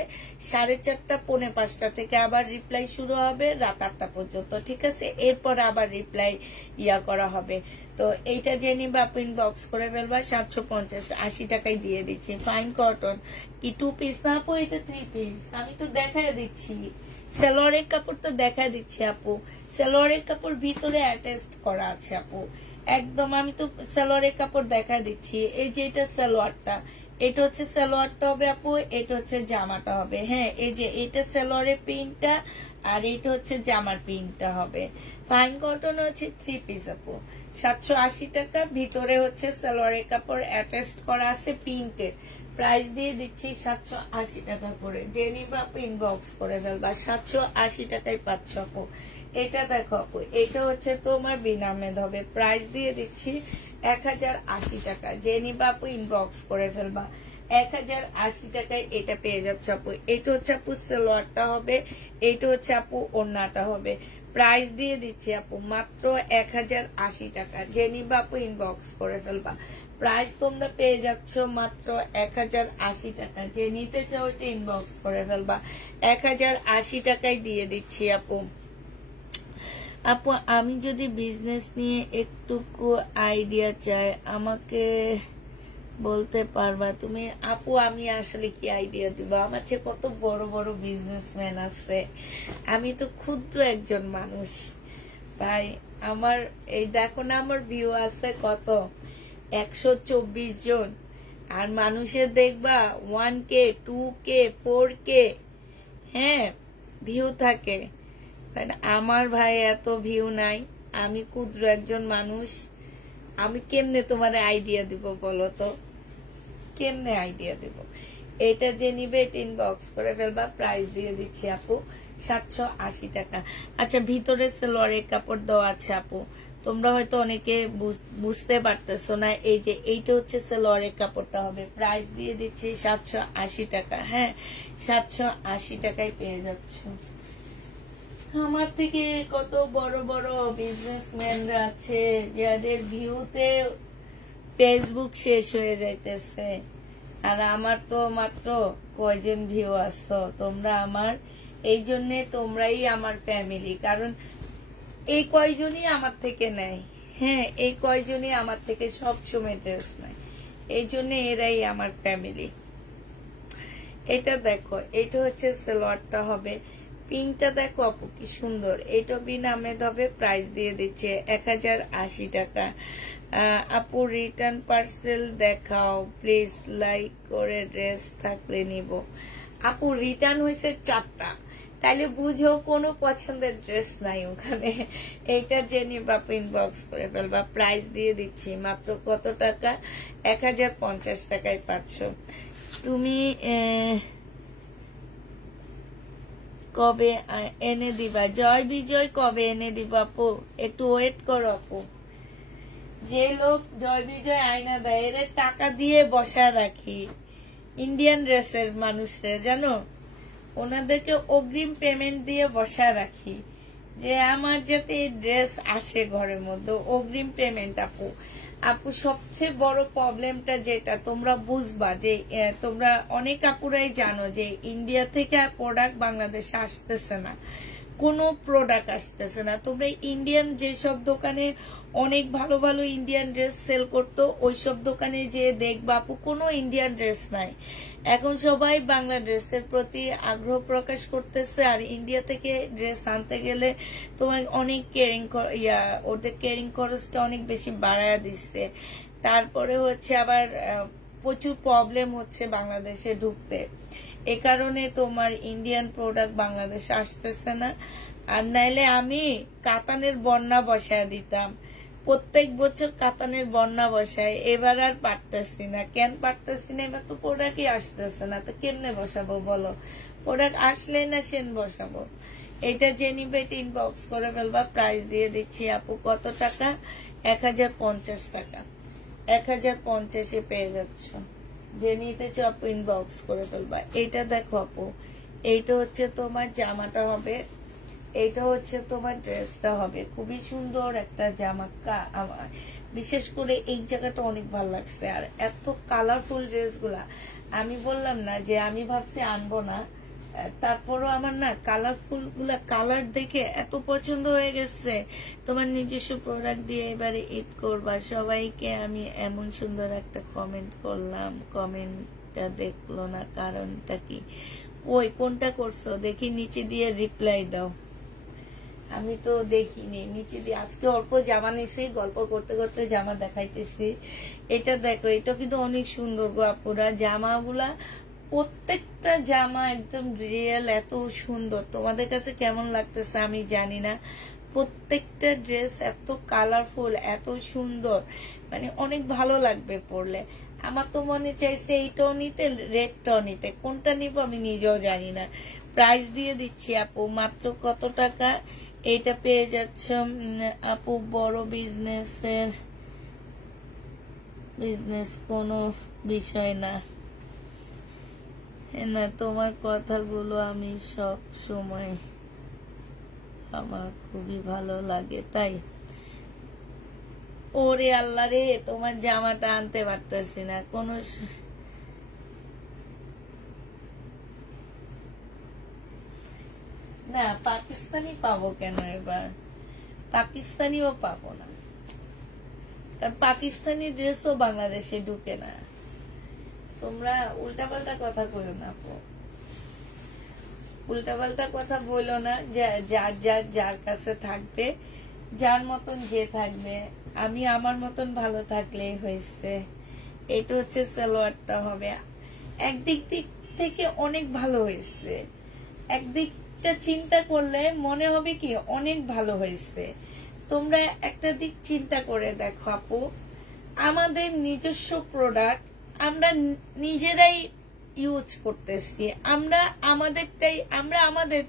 4:30 পৌনে 5টা থেকে আবার রিপ্লাই শুরু হবে রাত 8টা পর্যন্ত, ঠিক আছে। এরপরে আবার রিপ্লাই করা হবে। তো এইটা যে নিবা আপনি ইনবক্স করে ফেলবা। 750-80 টাকায় দিয়ে দিচ্ছি। ফাইন কটন কি 2 পিস না আপু, এটা 3 পিস। আমি তো দেখাই দিচ্ছি, সালোয়ারের কাপড় তো দেখা দিচ্ছি আপু। সালোয়ারের কাপড় ভিতরে অ্যাটাচড করা আছে আপু, একদম। আমি তো সালোয়ারের কাপড় দেখা দিচ্ছি। এই যে এটা সালোয়ারটা, এটা হচ্ছে সালোয়ারটা হবে আপু, এটা হচ্ছে জামাটা হবে। হ্যাঁ, এই যে এটা সালোয়ারের প্রিন্টটা, আর এটা হচ্ছে জামার প্রিন্টটা হবে। ফাইন কটন হচ্ছে 3 পিস আপু, 780 টাকা। ভিতরে হচ্ছে সালোয়ারের কাপড় অ্যাটাচড করা আছে প্রিন্টের। প্রাইস দিয়ে দিচ্ছি 780 টাকা করে। যে নিবা আপু ইনবক্স করে ফেলবা। 780 টাকায় পাচ্ছ আপু। এটা দেখো আপু, এটা হচ্ছে তোমার বিনামেদ হবে। প্রাইস দিয়ে দিচ্ছি 1080 টাকা। যে নিবা আপু ইনবক্স করে ফেলবা। 1080 টাকায় এটা পেয়ে যাচ্ছে আপু। এটা হচ্ছে আপু সালোয়ারটা হবে, এটা হচ্ছে আপু ওড়নাটা হবে। প্রাইস দিয়ে দিচ্ছি আপু মাত্র 1080 টাকা। যে নিবা আপু ইনবক্স করে ফেলবা। প্রাইস তোমরা পেয়ে যাচ্ছ মাত্র 1080 টাকা। যে নিতে চাও এটা ইনবক্স করে ফেলবা। 1080 টাকায় দিয়ে দিচ্ছি আপু। আপু আমি যদি বিজনেস নিয়ে একটুকু আইডিয়া চাই আমাকে বলতে পারবা তুমি? আপু আমি আসলে কি আইডিয়া দিব, আমার চেয়ে কত বড় বড় বিজনেসম্যান আছে, আমি তো ক্ষুদ্র একজন মানুষ। তাই আমার এই দেখো না, আমার ভিউ আছে কত, 124 জন। আর মানুষের দেখবা 1K 2K 4K, হ্যাঁ ভিউ থাকে। আমার ভাই এত ভিউ নাই, আমি ক্ষুদ্র একজন মানুষ। আমি কেমনে তোমার আইডিয়া দিব বলো তো, কেমনে আইডিয়া দিব? এটা যে নিবে এটা ইনবক্স করে ফেলবা। প্রাইস দিয়ে দিচ্ছি আপু 780 টাকা। আচ্ছা, ভিতরে সালোয়ারের কাপড় দেওয়া আছে আপু, তোমরা হয়তো অনেকে বুঝতে পারতেছো না। এই যে এইটা হচ্ছে সালোয়ারের কাপড়টা হবে। প্রাইস দিয়ে দিচ্ছি 780 টাকা। হ্যাঁ, 780 টাকায় পেয়ে যাচ্ছ। আমার থেকে কত বড় বড় বিজনেসম্যানরা আছে যাদের ভিউতে ফেসবুক শেষ হয়ে যাইতেছে, আর আমার তো মাত্র কয়জন ভিউ আসছো তোমরা আমার। এই জন্যে তোমরাই আমার ফ্যামিলি, কারণ এই কয়জনই আমার থেকে নেয়। হ্যাঁ, এই কয়জনই আমার থেকে সবসময় ড্রেস নেয়, এই জন্য এরাই আমার ফ্যামিলি। এটা দেখো, এটা হচ্ছে সালোয়ারটা হবে। পিঙ্কটা দেখো আপু কি সুন্দর, এটা বিনামেদ হবে। প্রাইস দিয়ে দিচ্ছে 1080 টাকা। আপু রিটার্ন পার্সেল দেখাও প্লিজ, লাইক করে ড্রেস থাকলে নিব। আপু রিটার্ন হয়েছে 4টা, তাইলে বুঝো কোনো পছন্দের ড্রেস নাই ওখানে। এইটা যে নিবা ইনবক্স করে ফেলবা। প্রাইস দিয়ে দিচ্ছি মাত্র কত টাকা, 1050 টাকায় পাচ্ছ তুমি। কবে এনে দিবা? জয় বিজয় কবে এনে দিবা আপু? একটু ওয়েট করো আপু। যে লোক জয় বিজয় আয়না দেয় এদের টাকা দিয়ে বসা রাখি, ইন্ডিয়ান ড্রেসের মানুষরা জানো, ওনাদেরকে অগ্রিম পেমেন্ট দিয়ে বসা রাখি যে আমার যাতে ড্রেস আসে ঘরের মধ্যে, অগ্রিম পেমেন্ট। আপু আপু সবচেয়ে বড় প্রবলেমটা যেটা তোমরা বুঝবা, যে তোমরা অনেক আপুরাই জানো যে ইন্ডিয়া থেকে প্রোডাক্ট বাংলাদেশে আসতেছে না, কোনো প্রোডাক্ট আসতেছে না। তোমরা ইন্ডিয়ান যেসব দোকানে অনেক ভালো ভালো ইন্ডিয়ান ড্রেস সেল করতো ওইসব দোকানে যে দেখবা আপু কোনো ইন্ডিয়ান ড্রেস নাই। এখন সবাই বাংলা ড্রেসের প্রতি আগ্রহ প্রকাশ করতেছে, আর ইন্ডিয়া থেকে ড্রেস আনতে গেলে তোমার অনেক ওদের কেয়ারিং খরচটা অনেক বেশি বাড়ায় দিচ্ছে। তারপরে হচ্ছে আবার প্রচুর প্রবলেম হচ্ছে বাংলাদেশে ঢুকতে, এ কারণে তোমার ইন্ডিয়ান প্রোডাক্ট বাংলাদেশে আসতেছে না। আর নাইলে আমি কাতানের বন্যা বসায় দিতাম, প্রত্যেক বছর কাতানের বন্যা বসায়, এবার আর পারতেছি না। কেন পারতেছি না? এবার তো প্রোডাক্টই আসতেছে না, তো কেমনে বসাবো বলো? প্রোডাক্ট আসলে না সেন বসাবো। এটা যে নিবে এটা ইনবক্স করে ফেলবা, প্রাইস দিয়ে দিচ্ছি আপু। কত টাকা? 1050 টাকা, 1050-এ পেয়ে যাচ্ছ। যে নিতে চাও আপু ইনবক্স করে ফেলবা। এইটা দেখো আপু, এইটা হচ্ছে তোমার জামাটা হবে, এইটা হচ্ছে তোমার ড্রেসটা হবে। খুবই সুন্দর একটা জামা। আমার বিশেষ করে এই জায়গাটা অনেক ভালো লাগছে, আর এত কালারফুল ড্রেসগুলা। আমি বললাম না যে আমি ভাবছি আনবো না, তারপরও আমার না কালারফুল গুলা কালার দেখে এত পছন্দ হয়ে গেছে। তোমার নিজস্ব প্রোডাক্ট দিয়ে এবারে ঈদ করবা। সবাইকে আমি এমন সুন্দর একটা কমেন্ট করলাম, কমেন্টটা দেখলো না, কারণটা কি? ওই কোনটা করছো দেখি, নিচে দিয়ে রিপ্লাই দাও। আমি তো দেখিনি নিচে দিয়ে। আজকে অল্প জামা নিছি, গল্প করতে করতে জামা দেখাইতেছি। এটা দেখো, এটা কিন্তু অনেক সুন্দর গো আপুরা জামাগুলা, প্রত্যেকটা জামা একদম রিয়েল, এত সুন্দর। তোমাদের কাছে কেমন লাগতেছে আমি জানি না, প্রত্যেকটা ড্রেস এত কালারফুল, এত সুন্দর, মানে অনেক ভালো লাগবে পরলে। আমার তো মনে চাইছে এইটাও নিতে, রেডটাও নিতে, কোনটা নিব আমি নিজেও জানি না। প্রাইস দিয়ে দিচ্ছি আপু মাত্র কত টাকা? এইটা পেয়ে যাচ্ছ আপু বড় বিজনেস কোনো বিষয় না। না, তোমার কথাগুলো আমি সব সময় আমার খুবই ভালো লাগে তাই। ওরে আল্লাহ রে, তোমার জামাটা আনতে পারতেছি না। না, পাকিস্তানি পাবো কেন এবার? পাকিস্তানিও পাবো না, কারণ পাকিস্তানি ড্রেসও বাংলাদেশে ঢুকে না। তোমরা উল্টাপাল্টা কথা বলো না আপু, উল্টাপাল্টা কথা বলো না। যার কাছে থাকবে, যার মতন যে থাকবে, আমি আমার মতন ভালো থাকলেই হয়েছে। এটা হচ্ছে সালোয়ারটা হবে। একদিক থেকে অনেক ভালো হয়েছে, একদিকটা চিন্তা করলে মনে হবে কি অনেক ভালো হয়েছে। তোমরা একটা দিক চিন্তা করে দেখো আপু, আমাদের নিজস্ব প্রোডাক্ট আমরা নিজেরাই ইউজ করতেছি, আমরা আমাদের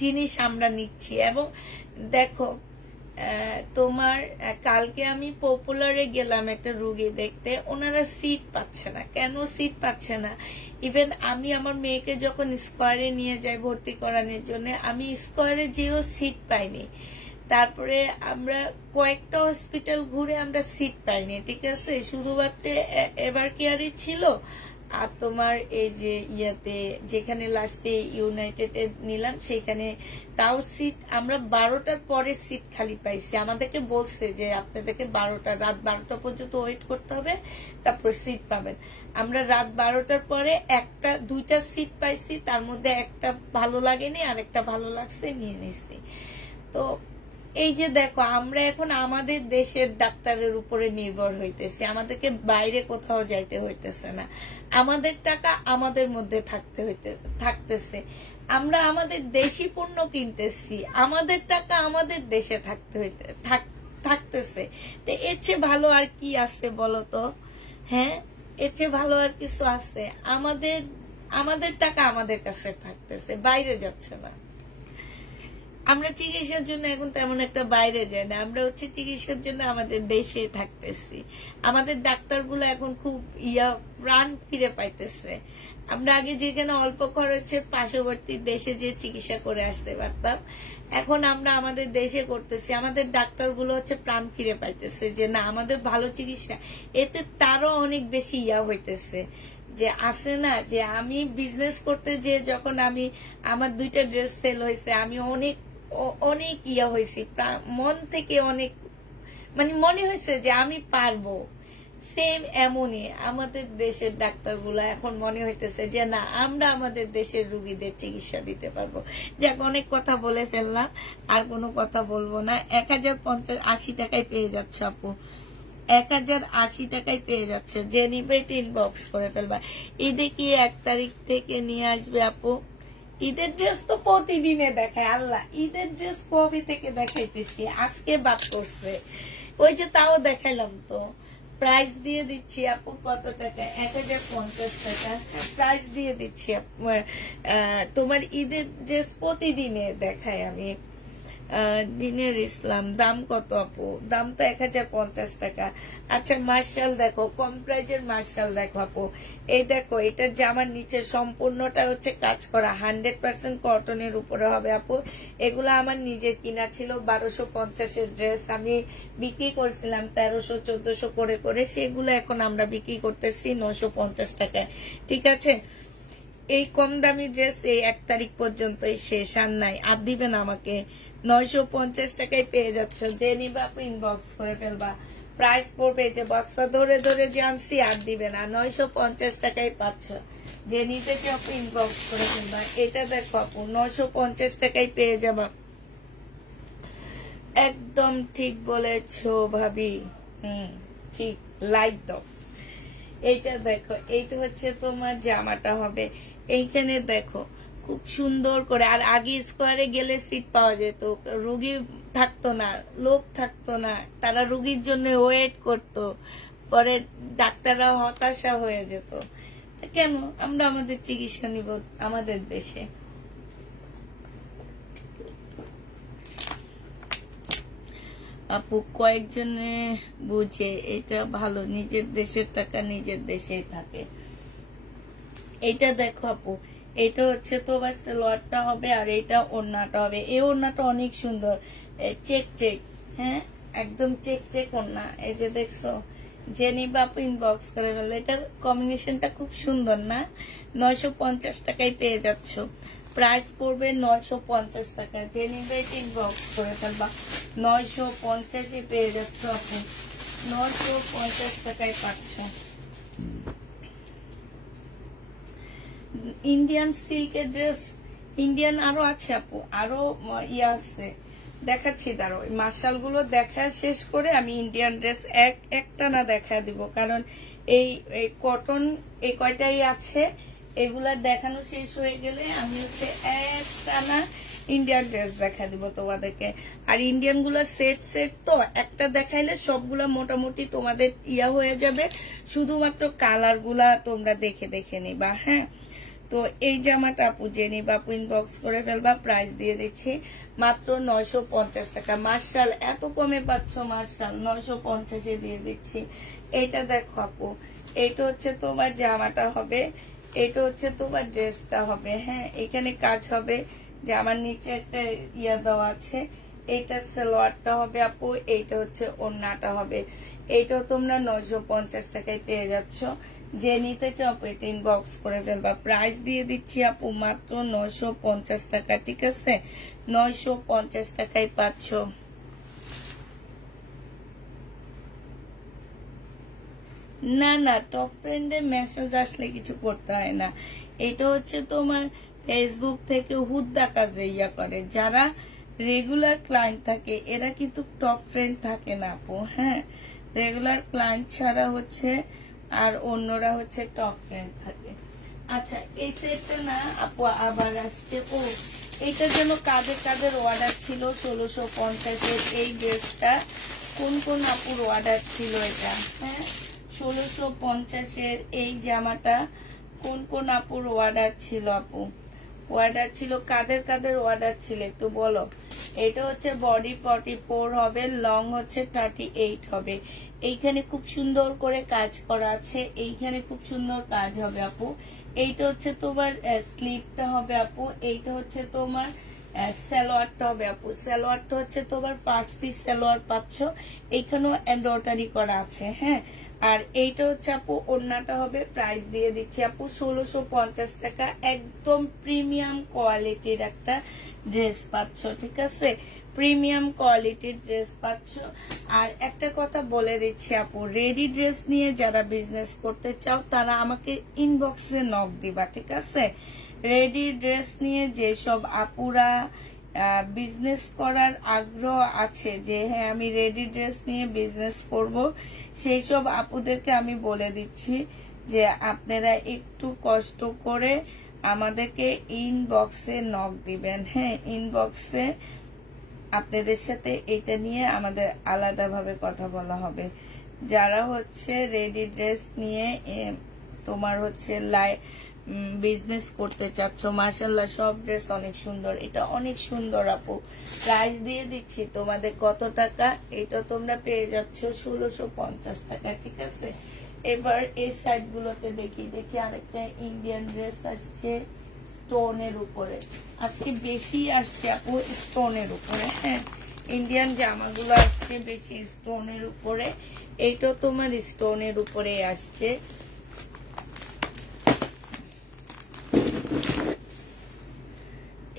জিনিস আমরা নিচ্ছি। এবং দেখো তোমার কালকে আমি পপুলারে গেলাম একটা রুগী দেখতে, ওনারা সিট পাচ্ছে না। কেন সিট পাচ্ছে না? ইভেন আমি আমার মেয়েকে যখন স্কোয়ারে নিয়ে যাই ভর্তি করানোর জন্য, আমি স্কোয়ারে যেও সিট পাইনি। তারপরে আমরা কয়েকটা হসপিটাল ঘুরে আমরা সিট পাইনি, ঠিক আছে, শুধুমাত্র এভার কেয়ারই ছিল। আর তোমার এই যে যেখানে লাস্টে ইউনাইটেডে নিলাম সেখানে তাও সিট আমরা 12টার পরে সিট খালি পাইছি। আমাদেরকে বলছে যে আপনাদেরকে রাত 12টা পর্যন্ত ওয়েট করতে হবে, তারপর সিট পাবেন। আমরা রাত 12টার পরে দুইটা সিট পাইছি, তার মধ্যে একটা ভালো লাগেনি আর একটা ভালো লাগছে, নিয়ে নিছি। তো এই যে দেখো, আমরা এখন আমাদের দেশের ডাক্তারের উপরে নির্ভর হইতেছি, আমাদেরকে বাইরে কোথাও যাইতে হইতেছে না। আমাদের টাকা আমাদের মধ্যে থাকতেছে, আমরা আমাদের দেশি পণ্য কিনতেছি, আমাদের টাকা আমাদের দেশে থাকতেছে। তো এর চেয়ে ভালো আর কি আছে বলো তো? হ্যাঁ, এর চেয়ে ভালো আর কিছু আছে? আমাদের টাকা আমাদের কাছে থাকতেছে, বাইরে যাচ্ছে না। আমরা চিকিৎসার জন্য এখন তেমন একটা বাইরে যাই না, আমরা হচ্ছে চিকিৎসার জন্য আমাদের দেশে থাকতেছি। আমাদের ডাক্তারগুলো এখন খুব প্রাণ ফিরে পাইতেছে। আমরা আগে যেখানে অল্প খরচে পার্শ্ববর্তী দেশে যে চিকিৎসা করে আসতে পারতাম, এখন আমরা আমাদের দেশে করতেছি। আমাদের ডাক্তারগুলো হচ্ছে প্রাণ ফিরে পাইতেছে যে না, আমাদের ভালো চিকিৎসা, এতে তারও অনেক বেশি হইতেছে। যে আছে না যে আমি বিজনেস করতে যে যখন আমি আমার 2টা ড্রেস সেল হয়েছে, আমি অনেক অনেক হয়েছি, মন থেকে অনেক মানে মনে হয়েছে যে আমি পারবো। সেম এমনই আমাদের দেশের ডাক্তারগুলো এখন মনে হইতেছে যে না, আমরা আমাদের দেশের রুগীদের চিকিৎসা দিতে পারবো। যাক, অনেক কথা বলে ফেললাম, আর কোনো কথা বলবো না। 1080 টাকায় পেয়ে যাচ্ছে আপু, 1080 টাকায় পেয়ে যাচ্ছে। যে নিবে ইনবক্স করে ফেলবা। ঈদে কি 1 তারিখ থেকে নিয়ে আসবে আপু? ঈদের ড্রেস তো প্রতিদিনে দেখায় আল্লাহ, ঈদের ড্রেস কবে থেকে দেখাইতেছি, আজকে বাদ করছে। ওই যে তাও দেখাইলাম তো। প্রাইস দিয়ে দিচ্ছি আপু কত টাকা? 1050 টাকা প্রাইস দিয়ে দিচ্ছি। তোমার ঈদের ড্রেস প্রতিদিনে দেখাই আমি। দিনের ইসলাম দাম কত আপু? দাম তো 1050 টাকা। আচ্ছা, মার্শাল দেখো, কম প্রাইজের মার্শাল দেখো আপু। এই দেখো, এটা জামার নিচে সম্পূর্ণটা হচ্ছে কাজ করা, 100% কটনের উপরে হবে আপু। এগুলো আমার নিজের কিনা ছিল, 1250-এর ড্রেস আমি বিক্রি করছিলাম 1300-1400 করে করে, সেগুলো এখন আমরা বিক্রি করতেছি 950 টাকায়। ঠিক আছে, এই কম দামি ড্রেস এই 1 তারিখ পর্যন্তই শেষ, আর নাই, আর দিবেন আমাকে। 950 টাকায় পেয়ে যাচ্ছ, যে নিবা আপু ইনবক্স করে ফেলবা। প্রাইস পড়বে যে বস্তা ধরে ধরে যে আনছি, আর দিবে না, 950 টাকায় পাচ্ছ। যে নিতে চাও আপু ইনবক্স করে ফেলবা। এটা দেখো আপু, 950 টাকায় পেয়ে যাবা। একদম ঠিক বলেছো ভাবি, ঠিক, লাইক দাও। এইটা দেখো, এইটা হচ্ছে তোমার জামাটা হবে। এইখানে দেখো খুব সুন্দর করে, আর আগে স্কোয়ারে গেলে সিট পাওয়া যেত, রুগী থাকতো না, লোক থাকতো না, তারা রুগীর জন্য ওয়েট করতো, পরে ডাক্তাররা হতাশা হয়ে যেত। কেন আমরা আমাদের চিকিৎসা নিব আমাদের দেশে? আপু কয়েকজনে বুঝে এটা ভালো, নিজের দেশের টাকা নিজের দেশেই থাকে। এটা দেখো আপু, এটা হচ্ছে তোমার সালোয়ারটা হবে, আর এটা ওড়নাটা হবে। এই ওড়নাটা অনেক সুন্দর, চেক চেক, হ্যাঁ একদম চেক চেক ওড়না। এই যে দেখছো, যে নিবা আপু ইনবক্স করে ফেললো। এটার কম্বিনেশনটা খুব সুন্দর না? 950 টাকায় পেয়ে যাচ্ছ। প্রাইস পড়বে 950 টাকা। যে নিবে ইনবক্স করে ফেলবা। 950-এ পেয়ে যাচ্ছ আপু, 950 টাকায় পাচ্ছ। ইন্ডিয়ান সিল্কের ড্রেস, ইন্ডিয়ান আরো আছে আপু, আরো আছে, দেখাচ্ছি। দাঁড়ো, মার্শাল গুলো দেখা শেষ করে আমি ইন্ডিয়ান ড্রেস একটা না দেখা দিব, কারণ এই কটন এই কয়টাই আছে, এগুলা দেখানো শেষ হয়ে গেলে আমি হচ্ছে একটা না ইন্ডিয়ান ড্রেস দেখা দিব তোমাদেরকে। আর ইন্ডিয়ান গুলা সেট সেট তো, একটা দেখাইলে সবগুলা মোটামুটি তোমাদের হয়ে যাবে, শুধুমাত্র কালার গুলা তোমরা দেখে দেখে নিবা। হ্যাঁ, তো এই জামাটা আপু যে নিবা আপু ইনবক্স করে ফেলবা। প্রাইস দিয়ে দিচ্ছি মাত্র 950 টাকা। মার্শাল এত কমে পাচ্ছ, মার্শাল 950-এ দিয়ে দিচ্ছি। এটা দেখো আপু, এইটা হচ্ছে তোমার জামাটা হবে, এটা হচ্ছে তোমার ড্রেসটা হবে। হ্যাঁ, এখানে কাজ হবে, জামার নিচে একটা দেওয়া আছে। এইটা সালোয়ারটা হবে আপু, এইটা হচ্ছে ওড়নাটা হবে। এইটাও তোমরা 950 টাকায় পেয়ে যাচ্ছ। যে নিতে চাও এটা ইনবক্স করে ফেলবা। প্রাইস দিয়ে দিচ্ছি আপু মাত্র 950 টাকা। ঠিক আছে, 950 টাকায় পাচ্ছ। না না, টপ ফ্রেন্ডে মেসেজ আসলে কিছু করতে হয় না। এটা হচ্ছে তোমার ফেসবুক থেকে হুদ্দা কাজে করে, যারা রেগুলার ক্লায়েন্ট থাকে এরা কিন্তু টপ ফ্রেন্ড থাকে না আপু। হ্যাঁ, রেগুলার ক্লায়েন্ট ছাড়া হচ্ছে আর অন্যরা হচ্ছে টপ ফ্রেন্ড থাকে। আচ্ছা, এই সেটটা না আপু আবার আসছে। ও, এইটা যেন কাদের কাদের অর্ডার ছিল 1650-এর এই ড্রেসটা, কোন কোন আপুর অর্ডার ছিল এটা? হ্যাঁ, 1650-এর এই জামাটা কোন কোন আপুর অর্ডার ছিল? আপু অর্ডার ছিল, কাদের কাদের অর্ডার ছিল একটু বলো। এটা হচ্ছে বডি 44 হবে, লং হচ্ছে 38 হবে। এইখানে খুব সুন্দর করে কাজ করা আছে, এইখানে খুব সুন্দর কাজ হবে আপু। এইটা হচ্ছে তোমার স্লিপটা হবে আপু, এইটা হচ্ছে তোমার সালোয়ারটা হবে আপু। সালোয়ারটা হচ্ছে তোমার পার্সি সালোয়ার পাচ্ছ, এইখানেও এমব্রয়ডারি করা আছে। হ্যাঁ, আর এইটা হচ্ছে আপু ওড়নাটা হবে। প্রাইস দিয়ে দিচ্ছি আপু 1650 টাকা। একদম প্রিমিয়াম কোয়ালিটির একটা ড্রেস পাচ্ছ, ঠিক আছে, প্রিমিয়াম কোয়ালিটির ড্রেস পাচ্ছ। আর একটা কথা বলে দিচ্ছি আপু, রেডি ড্রেস নিয়ে যারা বিজনেস করতে চাও তারা আমাকে ইনবক্সে নক দিবা, ঠিক আছে। রেডি ড্রেস নিয়ে যেসব আপুরা বিজনেস করার আগ্রহ আছে, যে হ্যাঁ আমি রেডি ড্রেস নিয়ে বিজনেস করব, সেই সব আপুদেরকে আমি বলে দিচ্ছি যে আপনারা একটু কষ্ট করে আমাদেরকে ইনবক্সে নক দিবেন। হ্যাঁ, ইনবক্সে আপনাদের সাথে এটা নিয়ে আমাদের আলাদাভাবে কথা বলা হবে। যারা হচ্ছে রেডি ড্রেস নিয়ে তোমার হচ্ছে বিজনেস করতে চাচ্ছ, মাশাআল্লাহ সব ড্রেস অনেক সুন্দর, এটা অনেক সুন্দর আপু। প্রাইস দিয়ে দিচ্ছি তোমাদের কত টাকা, এটা তোমরা পেয়ে যাচ্ছ 1650 টাকা, ঠিক আছে। এবার এই সাইড গুলোতে দেখি আরেকটা ইন্ডিয়ান ড্রেস আসছে স্টোনের উপরে। আজকে বেশি আসছে আপু স্টোনের উপরে। হ্যাঁ, ইন্ডিয়ান জামাগুলো আসছে বেশি স্টোনের উপরে, এইটা তোমার স্টোনের উপরে আসছে।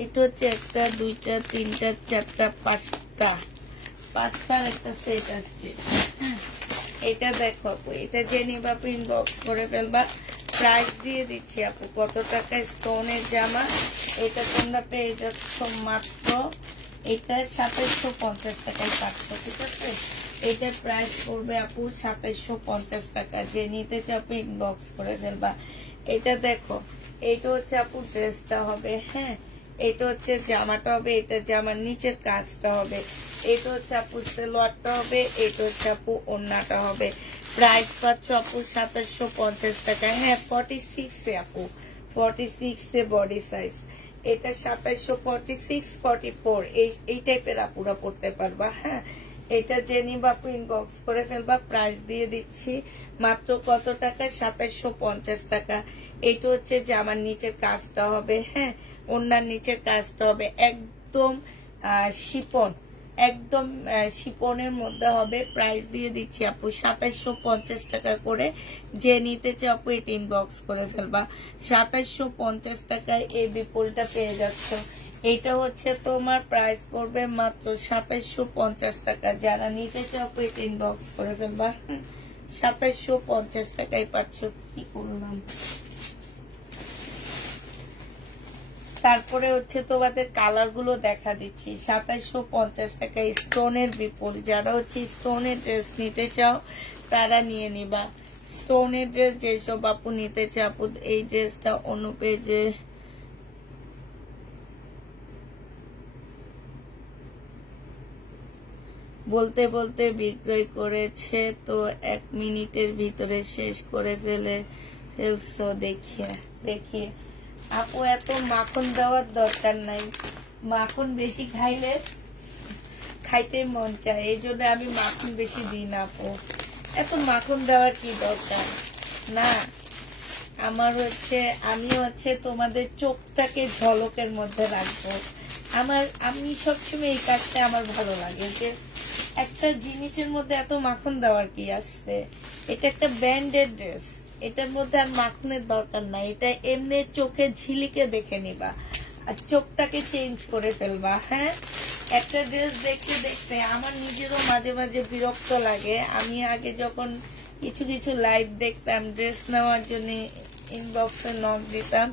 এটা হচ্ছে একটা, দুইটা, তিনটা, চারটা, পাঁচটার একটা সেট আসছে। এটা দেখো আপু, এটা যে নিবা আপু ইনবক্স করে ফেলবা। প্রাইস দিয়ে দিচ্ছি আপু কত টাকা স্টোনের জামা, এটা তোমরা পেয়ে যাচ্ছ মাত্র এটা 2750 টাকায় পাচ্ছ, ঠিক আছে। এটার প্রাইস পড়বে আপু 2750 টাকা। যে নিতে চাপে ইনবক্স করে ফেলবা। এটা দেখো, এইটা হচ্ছে আপু ড্রেসটা হবে। হ্যাঁ, এটা হচ্ছে জামাটা হবে, এটা জামার নিচের কাজটা হবে। এটা হচ্ছে আপু সালোয়ারটা হবে, এটা হচ্ছে আপু ওড়নাটা হবে। প্রাইস পাচ্ছ আপু 2750 টাকা। হ্যাঁ, 46 এ আপু, 46 এ বডি সাইজ। এটা 2746, 44 এই টাইপের আপুরা পড়তে পারবা। হ্যাঁ, এটা জেনি বাপু ইনবক্স করে ফেলবা। প্রাইস দিয়ে দিচ্ছি মাত্র কত টাকা, 2750 টাকা। এইটা হচ্ছে জামার নিচের কাজটা হবে। হ্যাঁ, ওড়নার নিচের কাজটা হবে একদম শিপন, একদম শিপনের মধ্যে হবে। প্রাইস দিয়ে দিচ্ছি আপু 2750 টাকা করে। যে নিতে চাও আপু এটা ইনবক্স করে ফেলবা। 2750 টাকায় এই বিপুলটা পেয়ে যাচ্ছ। এইটা হচ্ছে তোমার প্রাইস পড়বে মাত্র 2750 টাকা। যারা নিতে চাও আপু এটা ইনবক্স করে ফেলবা। 2750 টাকায় পাচ্ছ। কি করলাম, তারপরে হচ্ছে তোমাদের কালার গুলো দেখা দিচ্ছি। 2750 টাকা স্টোনের বিপুল। যারা হচ্ছে স্টোনের ড্রেস নিতে চাও তারা নিয়ে নিবা। স্টোনের ড্রেস যেসব আপু নিতে চাও আপু এই ড্রেসটা অন্য পেজে বলতে বলতে বিক্রয় করেছে তো 1 মিনিটের ভিতরে শেষ করে ফেলছো। দেখিয়ে আপু এত মাখন দেওয়ার দরকার নাই, মাখন বেশি খাইলে খাইতে মন চায়, এই জন্য আমি মাখন বেশি দিই না আপু। এত মাখন দেওয়ার কি দরকার না। আমার হচ্ছে আমি হচ্ছে তোমাদের চোখটাকে ঝলকের মধ্যে রাখবো। আমি সবসময় এই কাজটা আমার ভালো লাগে, যে একটা জিনিসের মধ্যে এত মাখন দেওয়ার কি আছে। এটা একটা ব্র্যান্ডেড ড্রেস, এটার মধ্যে আর মাখনের দরকার নাই। এটা এমনি চোখে ঝিলিকে দেখে নিবা আর চোখটাকে চেঞ্জ করে ফেলবা। হ্যাঁ, একটা ড্রেস দেখতে দেখতে আমার নিজেরও মাঝে মাঝে বিরক্ত লাগে। আমি আগে যখন কিছু লাইভ দেখতাম, ড্রেস নেওয়ার জন্য ইনবক্সে নক দিতাম,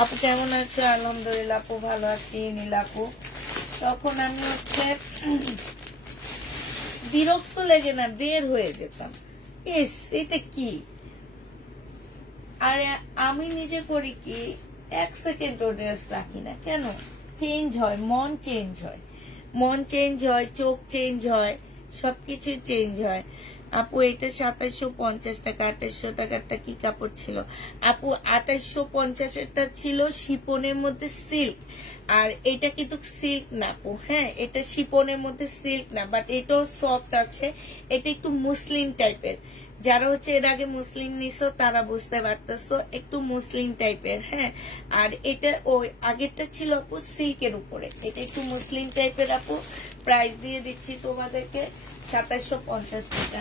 আপু কেমন আছে, আলহামদুলিল্লাহ আপু ভালো আছি নীলাপু। তখন আমি হচ্ছে বিরক্ত লেগে না বের হয়ে যেতাম, এটা কি। আর আমি নিজে করি কি, 1 সেকেন্ডও ড্রেস রাখি না। কেন? চেঞ্জ হয়, মন চেঞ্জ হয়, চোখ চেঞ্জ হয়, সবকিছু চেঞ্জ হয়। আপু এটা 2750 টাকা। 2800 টাকারটা কি কাপড় ছিল আপু? 2850 এরটা ছিল শিপনের মধ্যে সিল্ক, আর এটা কিন্তু সিল্ক না আপু। হ্যাঁ, এটা শিপনের মধ্যে সিল্ক না, বাট এটাও সফট আছে। এটা একটু মুসলিম টাইপের, যারা হচ্ছে এর আগে মুসলিম নিছো তারা বুঝতে পারতেছো, একটু মুসলিম টাইপের। হ্যাঁ, আর এটা ওই আগেরটা ছিল আপু সিল্কের উপরে, এটা একটু মুসলিম টাইপের আপু। প্রাইস দিয়ে দিচ্ছি তোমাদেরকে 2750 টাকা।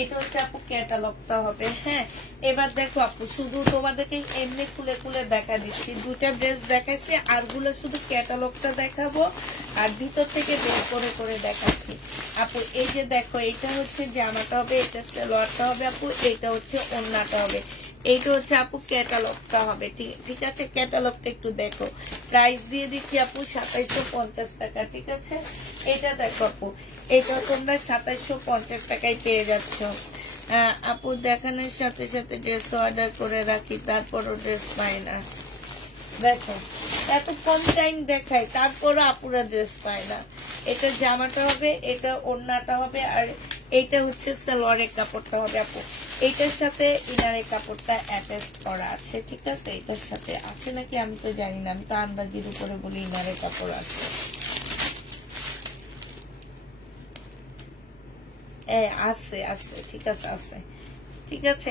এটা হচ্ছে আপু ক্যাটালগটা হবে। হ্যাঁ, এবার দেখো আপু, শুধু তোমাদেরকে এমনি খুলে খুলে দেখা দিচ্ছি, দুটা ড্রেস দেখাচ্ছি, আর গুলো শুধু ক্যাটালগটা দেখাবো আর ভিতর থেকে বের করে করে দেখাচ্ছি আপু। এই যে দেখো, এটা হচ্ছে জামাটা হবে, এটা সালোয়ারটা হবে আপু, এটা হচ্ছে ওড়নাটা হবে, এইটা হচ্ছে আপু ক্যাটালগটা হবে। ঠিক আছে, ক্যাটালগটা একটু দেখো। প্রাইস দিয়ে দিচ্ছি আপু 2750 টাকা। ঠিক আছে, এটা দেখো আপু, এটা তোমরা 2750 টাকায় পেয়ে যাচ্ছ। আপু দেখানোর সাথে সাথে ড্রেস অর্ডার করে রাখি, তারপরও ড্রেস পাই না। দেখো এত কম টাইম দেখায়, তারপরও আপুরা ড্রেস পায় না। এটা জামাটা হবে, এটা ওড়নাটা হবে, আর এইটা হচ্ছে সালোয়ারের কাপড়টা হবে আপু। এইটার সাথে ইনারের কাপড়টা অ্যাটাচ করা আছে। ঠিক আছে, এটার সাথে আছে নাকি আমি তো জানি না, আমি তো আন্দাজির উপরে বলি ইনারের কাপড় আছে। আছে আছে, ঠিক আছে আছে, ঠিক আছে।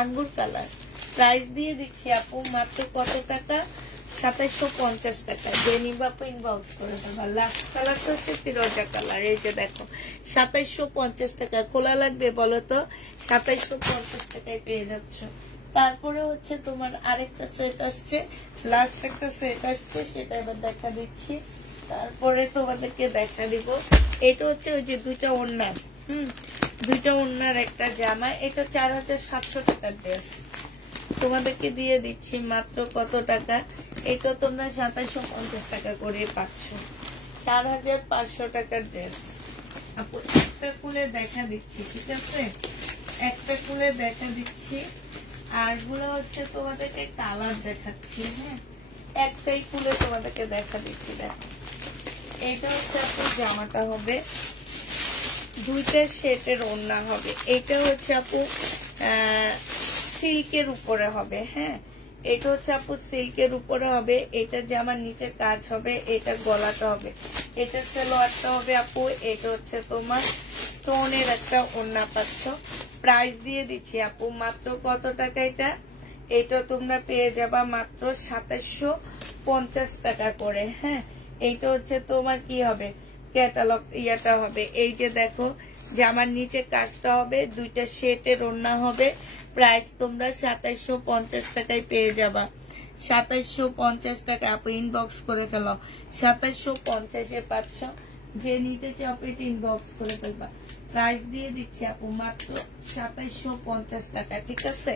আঙ্গুর কালার। প্রাইস দিয়ে দিচ্ছি আপু মাত্র কত টাকা? 2750 টাকা। যে নিবা আপু ইনবক্স করে দেবা। লাস্ট কালারটা হচ্ছে ফিরোজা কালার। এই যে দেখো 2750 টাকা। খোলা লাগবে বলো তো? 2750 টাকায় পেয়ে যাচ্ছ। তারপরে হচ্ছে তোমার আরেকটা সেট আসছে, লাস্ট একটা সেট আসছে, সেটা এবার দেখা দিচ্ছি। তারপরে তোমাদেরকে দেখা দিব। এটা হচ্ছে ওই যে দুইটা ওড়না, দুইটা ওড়নার একটা জামা। এটা 4700 টাকার ড্রেস। তোমাদেরকে দিয়ে দিচ্ছি মাত্র কত টাকা? এটা তোমরা 2750 টাকা করে পাচ্ছ। 4500 টাকার ড্রেস আপু। একটা খুলে দেখা দিচ্ছি, ঠিক আছে, একটা খুলে দেখা দিচ্ছি। আর গুলো হচ্ছে তোমাদেরকে কালার দেখাচ্ছি। হ্যাঁ, একটাই খুলে তোমাদেরকে দেখা দিচ্ছি। দেখো, এটা হচ্ছে আপু জামাটা হবে, দুইটা সেটের ওড়না হবে। এটা হচ্ছে আপু সিল্কের উপরে হবে। হ্যাঁ, এটা হচ্ছে আপু সিল্কের উপরে হবে। এটা জামার নিচে কাজ হবে, এটা গলাটা হবে, এটা সালোয়ারটা হবে আপু। এটা হচ্ছে তোমার স্টোনের একটা ওড়না পাচ্ছ। প্রাইস দিয়ে দিচ্ছি আপু মাত্র কত টাকা? এটা তোমরা পেয়ে যাবা মাত্র 2750 টাকা করে। হ্যাঁ, এইটা হচ্ছে তোমার কি হবে, ক্যাটালগ ইয়াটা হবে। এই যে দেখো, জামার নিচে কাজটা হবে, দুইটা সেটের ওড়না হবে। প্রাইস তোমরা 2750 টাকায় পেয়ে যাবা। 2750 টাকা আপু ইনবক্স করে ফেলো। 2750-এ পাচ্ছ। যে নিতে চাও পেট ইনবক্স করে ফেলবা। প্রাইস দিয়ে দিচ্ছি আপু মাত্র 2750 টাকা। ঠিক আছে,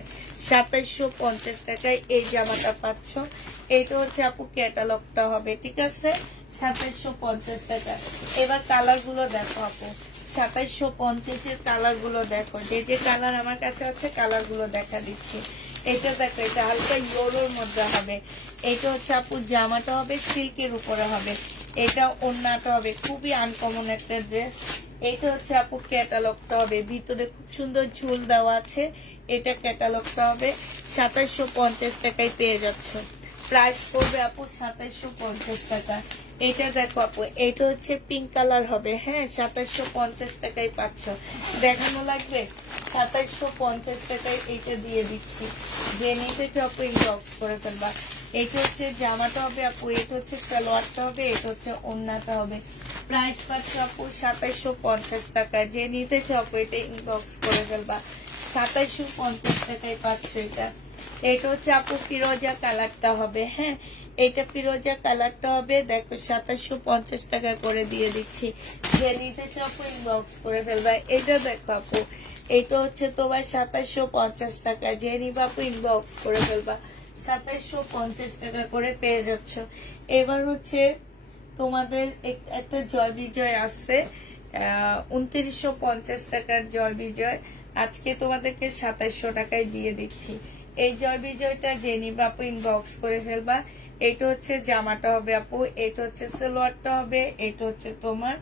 2750 টাকায় এই জামাটা পাচ্ছ। এইটা হচ্ছে আপু ক্যাটালগটা হবে। ঠিক আছে, 2750 টাকা। এবার কালার গুলো দেখো আপু, 2750-এর কালার গুলো দেখো। যে যে কালার আমার কাছে আছে কালার গুলো দেখা দিচ্ছি। এটা দেখো, এটা হালকা ইয়েলোর মধ্যে হবে। এটা হচ্ছে আপু জামাটা হবে সিল্কের উপরে হবে, এটা ওড়নাটা হবে। খুবই আনকমন একটা ড্রেস। এটা হচ্ছে আপু ক্যাটালগটা হবে, ভিতরে খুব সুন্দর ঝুল দেওয়া আছে। এটা ক্যাটালগটা হবে। 2750 টাকায় পেয়ে যাচ্ছ। প্রাইস পড়বে আপু 2750 টাকা। এটা দেখো আপু, এটা হচ্ছে পিঙ্ক কালার হবে। হ্যাঁ, 2750 টাকায় পাচ্ছ। দেখানো লাগবে? 2750 টাকায় এইটা দিয়ে দিচ্ছি। যে নিতে আপু ইনবক্স করে ফেলবা। এটা হচ্ছে জামাটা হবে আপু, এটা হচ্ছে সালোয়ারটা হবে, এটা হচ্ছে ওড়নাটা হবে। প্রাইস পাচ্ছ আপু 2750 টাকা। যে নিতে আপু এটা ইনবক্স করে ফেলবা। 2750 টাকায় পাচ্ছ এটা। এটা হচ্ছে আপু ফিরোজা কালারটা হবে। হ্যাঁ, এটা ফিরোজা কালারটা হবে। দেখো 2750 টাকা করে দিয়ে দিচ্ছি। যে নিতে আপু ইনবক্স করে ফেলবা। এটা দেখো আপু, এটা হচ্ছে তোমার 2750 টাকা। যে নিবা আপু ইনবক্স করে ফেলবা। 2750 টাকা করে পেয়ে যাচ্ছ। এবার হচ্ছে তোমাদের একটা জয় বিজয় আসছে, 2950 টাকার জয় বিজয়। আজকে তোমাদেরকে 2700 টাকায় দিয়ে দিচ্ছি। এই জয় বিজয়টা যে নিবা আপু ইনবক্স করে ফেলবা। এটা হচ্ছে জামাটা হবে আপু, এটা হচ্ছে সালোয়ারটা হবে, এটা হচ্ছে তোমার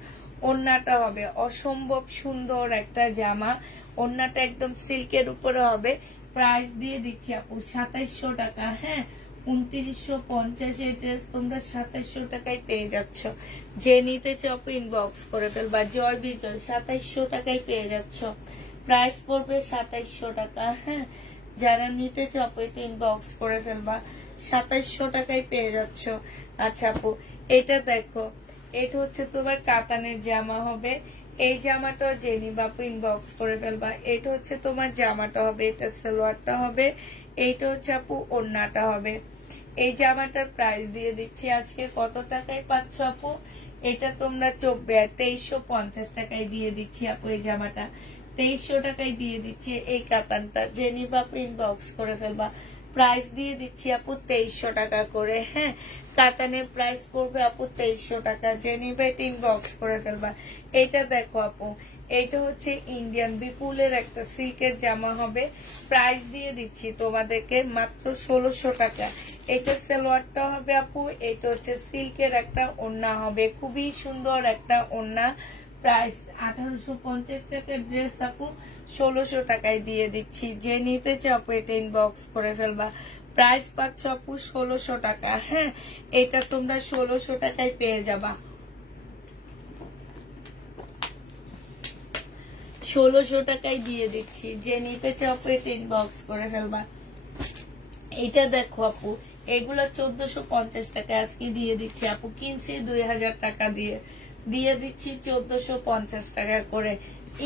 ওড়নাটা হবে অসম্ভব সুন্দর একটা জামা, ওড়নাটা একদম সিল্কের উপরে হবে। প্রাইস দিয়ে দিচ্ছি আপু 2700 টাকা। হ্যাঁ 2950 এর ড্রেস তোমরা 2700 টাকায় পেয়ে যাচ্ছ। যে নিতে চাও আপু ইনবক্স করে ফেলবা। জয় বিজয় 2700 টাকায় পেয়ে যাচ্ছ, প্রাইস পড়বে 2700 টাকা। হ্যাঁ যারা নিতে চাও আপু এটা ইনবক্স করে ফেলবা, 2700 টাকায় পেয়ে যাচ্ছ। আচ্ছা আপু এটা দেখো, এটা হচ্ছে তোমার কাতানের জামা হবে, এই জামাটাও জেনি বাপু ইনবক্স করে ফেলবা। এটা হচ্ছে তোমার জামাটা হবে, এটা সালোয়ারটা হবে, এইটা হচ্ছে আপু ওড়নাটা হবে। এই জামাটার প্রাইস দিয়ে দিচ্ছি আজকে কত টাকায় পাচ্ছ আপু, এটা তোমরা 2350 টাকায় দিয়ে দিচ্ছি আপু। এই জামাটা 2300 টাকায় দিয়ে দিচ্ছি। এই কাতানটা জেনি বাপু ইনবক্স করে ফেলবা, প্রাইস দিয়ে দিচ্ছি আপু 2300 টাকা করে। হ্যাঁ কাতানের প্রাইস পড়বে আপু 2300 টাকা, জেনি বেট ইনবক্স করে ফেলবা। এটা দেখো আপু, এটা হচ্ছে ইন্ডিয়ান বিপুলের একটা সিল্কের জামা হবে, প্রাইস দিয়ে দিচ্ছি তোমাদেরকে মাত্র 1600 টাকা। এটা সালোয়ারটা হবে আপু, এটা হচ্ছে সিল্কের একটা ওড়না হবে, খুবই সুন্দর একটা ওড়না। প্রাইস 1850 টাকার ড্রেস আপু 1600 টাকায় দিয়ে দিচ্ছি। যে নিতে চাও আপু এটা ইনবক্স করে ফেলবা, প্রাইস পাচ্ছ আপু 1600 টাকা। হ্যাঁ এটা তোমরা 1600 টাকায় পেয়ে যাবা, 1600 টাকায় দিয়ে দিচ্ছি। যে নিতে চাও আপু এটা ইনবক্স করে ফেলবা। এটা দেখো আপু, এগুলা 1450 টাকা আজকে দিয়ে দিচ্ছি আপু, কিনছি 2000 টাকা দিয়ে দিচ্ছি 1450 টাকা করে।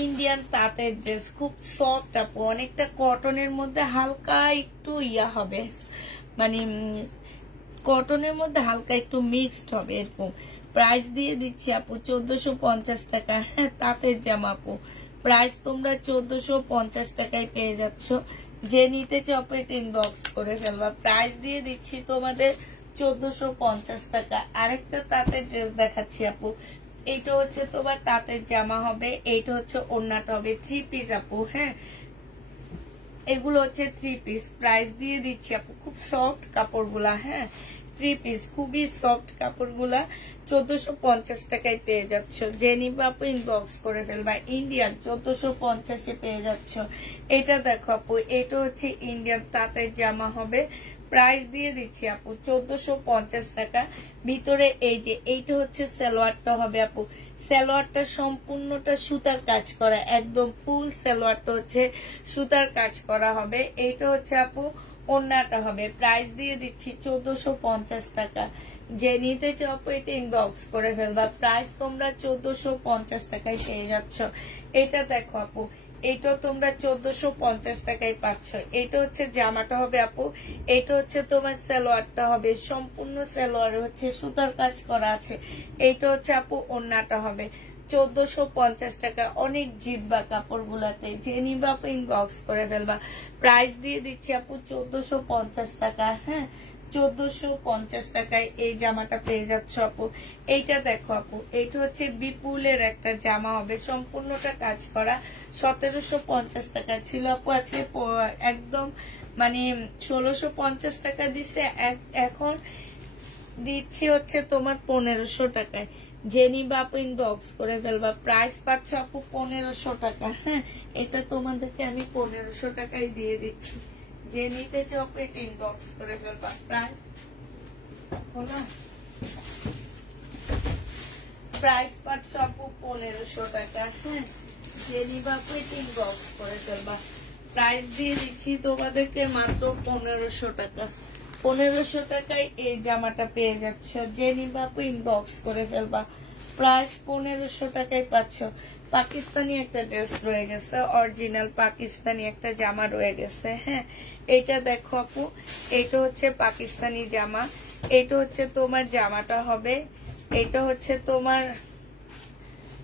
ইন্ডিয়ান তাঁতের ড্রেস, খুব সফট আপু, অনেকটা কটনের মধ্যে হালকা একটু ইয়া হবে, মানে কটনের মধ্যে হালকা একটু মিক্সড হবে এরকম। প্রাইস দিয়ে দিচ্ছি আপু 1450 টাকা। হ্যাঁ তাঁতের জামা আপু, প্রাইস তোমরা 1450 টাকায় পেয়ে যাচ্ছ। যে নিতে চাও এটা ইনবক্স করে ফেলবা, প্রাইস দিয়ে দিচ্ছি তোমাদের 1450 টাকা। আরেকটা তাঁতের ড্রেস দেখাচ্ছি আপু, এইটা হচ্ছে তোমার তাঁতের জামা হবে, এইটা হচ্ছে ওড়নাটা হবে, 3 পিস আপু। হ্যাঁ এগুলো হচ্ছে 3 পিস, প্রাইস দিয়ে দিচ্ছি আপু, খুব সফট কাপড়গুলা। হ্যাঁ 3 পিস, খুবই সফট কাপড়গুলা, 1450 টাকায় পেয়ে যাচ্ছ। যে নিবা আপু ইনবক্স করে ফেলবা। ইন্ডিয়ান 1450 পেয়ে যাচ্ছ। এটা দেখো আপু, এটা হচ্ছে ইন্ডিয়ান তাঁতের জামা হবে, প্রাইস দিয়ে দিচ্ছি আপু 1450 টাকা। ভিতরে এই যে এইটা হচ্ছে সালোয়ারটা হবে আপু, সালোয়ারটা সম্পূর্ণটা সুতার কাজ করা, একদম ফুল সালোয়ারটা হচ্ছে সুতার কাজ করা হবে। এইটা হচ্ছে আপু ওড়নাটা হবে, প্রাইস দিয়ে দিচ্ছি 1450 টাকা। যে নিতে চাও আপু এটা ইনবক্স করে ফেলবা, প্রাইস তোমরা 1450 টাকায় পেয়ে যাচ্ছ। এটা দেখো আপু, এটা তোমরা 1450 টাকায় পাচ্ছ। এটা হচ্ছে জামাটা হবে আপু, এটা হচ্ছে তোমার সালোয়ারটা হবে, সম্পূর্ণ সালোয়ার হচ্ছে সুতার কাজ করা আছে। এইটা হচ্ছে আপু ওড়নাটা হবে, 1450 টাকা। অনেক জিতবা কাপড় গুলাতে, যে নিবা আপু ইনবক্স করে ফেলবা। প্রাইস দিয়ে দিচ্ছি আপু 1450 টাকা। হ্যাঁ 1450 টাকায় এই জামাটা পেয়ে যাচ্ছ আপু। এইটা দেখো আপু, এইটা হচ্ছে বিপুলের একটা জামা হবে, সম্পূর্ণটা কাজ করা, 1750 টাকা ছিল আপু, আজকে একদম মানে 1650 টাকা দিছে, এখন দিচ্ছি হচ্ছে তোমার 1500 টাকায়। যে নিবা আপু ইনবক্স করে ফেলবা, প্রাইস পাচ্ছ আপু 1500 টাকা। হ্যাঁ এটা তোমাদেরকে আমি 1500 টাকায় দিয়ে দিচ্ছি। যে নিতে চাও আপু এটা ইনবক্স করে ফেলবা, প্রাইস হলো, প্রাইস পাচ্ছ আপু 1500 টাকা। হ্যাঁ যে নিবা আপু এটা ইনবক্স করে ফেলবা, প্রাইস দিয়ে দিচ্ছি তোমাদেরকে মাত্র 1500 টাকা। 1500 টাকায় এই জামাটা পেয়ে যাচ্ছ। যে নিবা আপু ইনবক্স করে ফেলবা, প্রাইস 1500 টাকায় পাচ্ছ। পাকিস্তানি একটা ড্রেস রয়ে গেছে, অরিজিনাল পাকিস্তানি একটা জামা রয়ে গেছে। হ্যাঁ এটা দেখো আপু, এটা হচ্ছে পাকিস্তানি জামা, এটা হচ্ছে তোমার জামাটা হবে, এটা হচ্ছে তোমার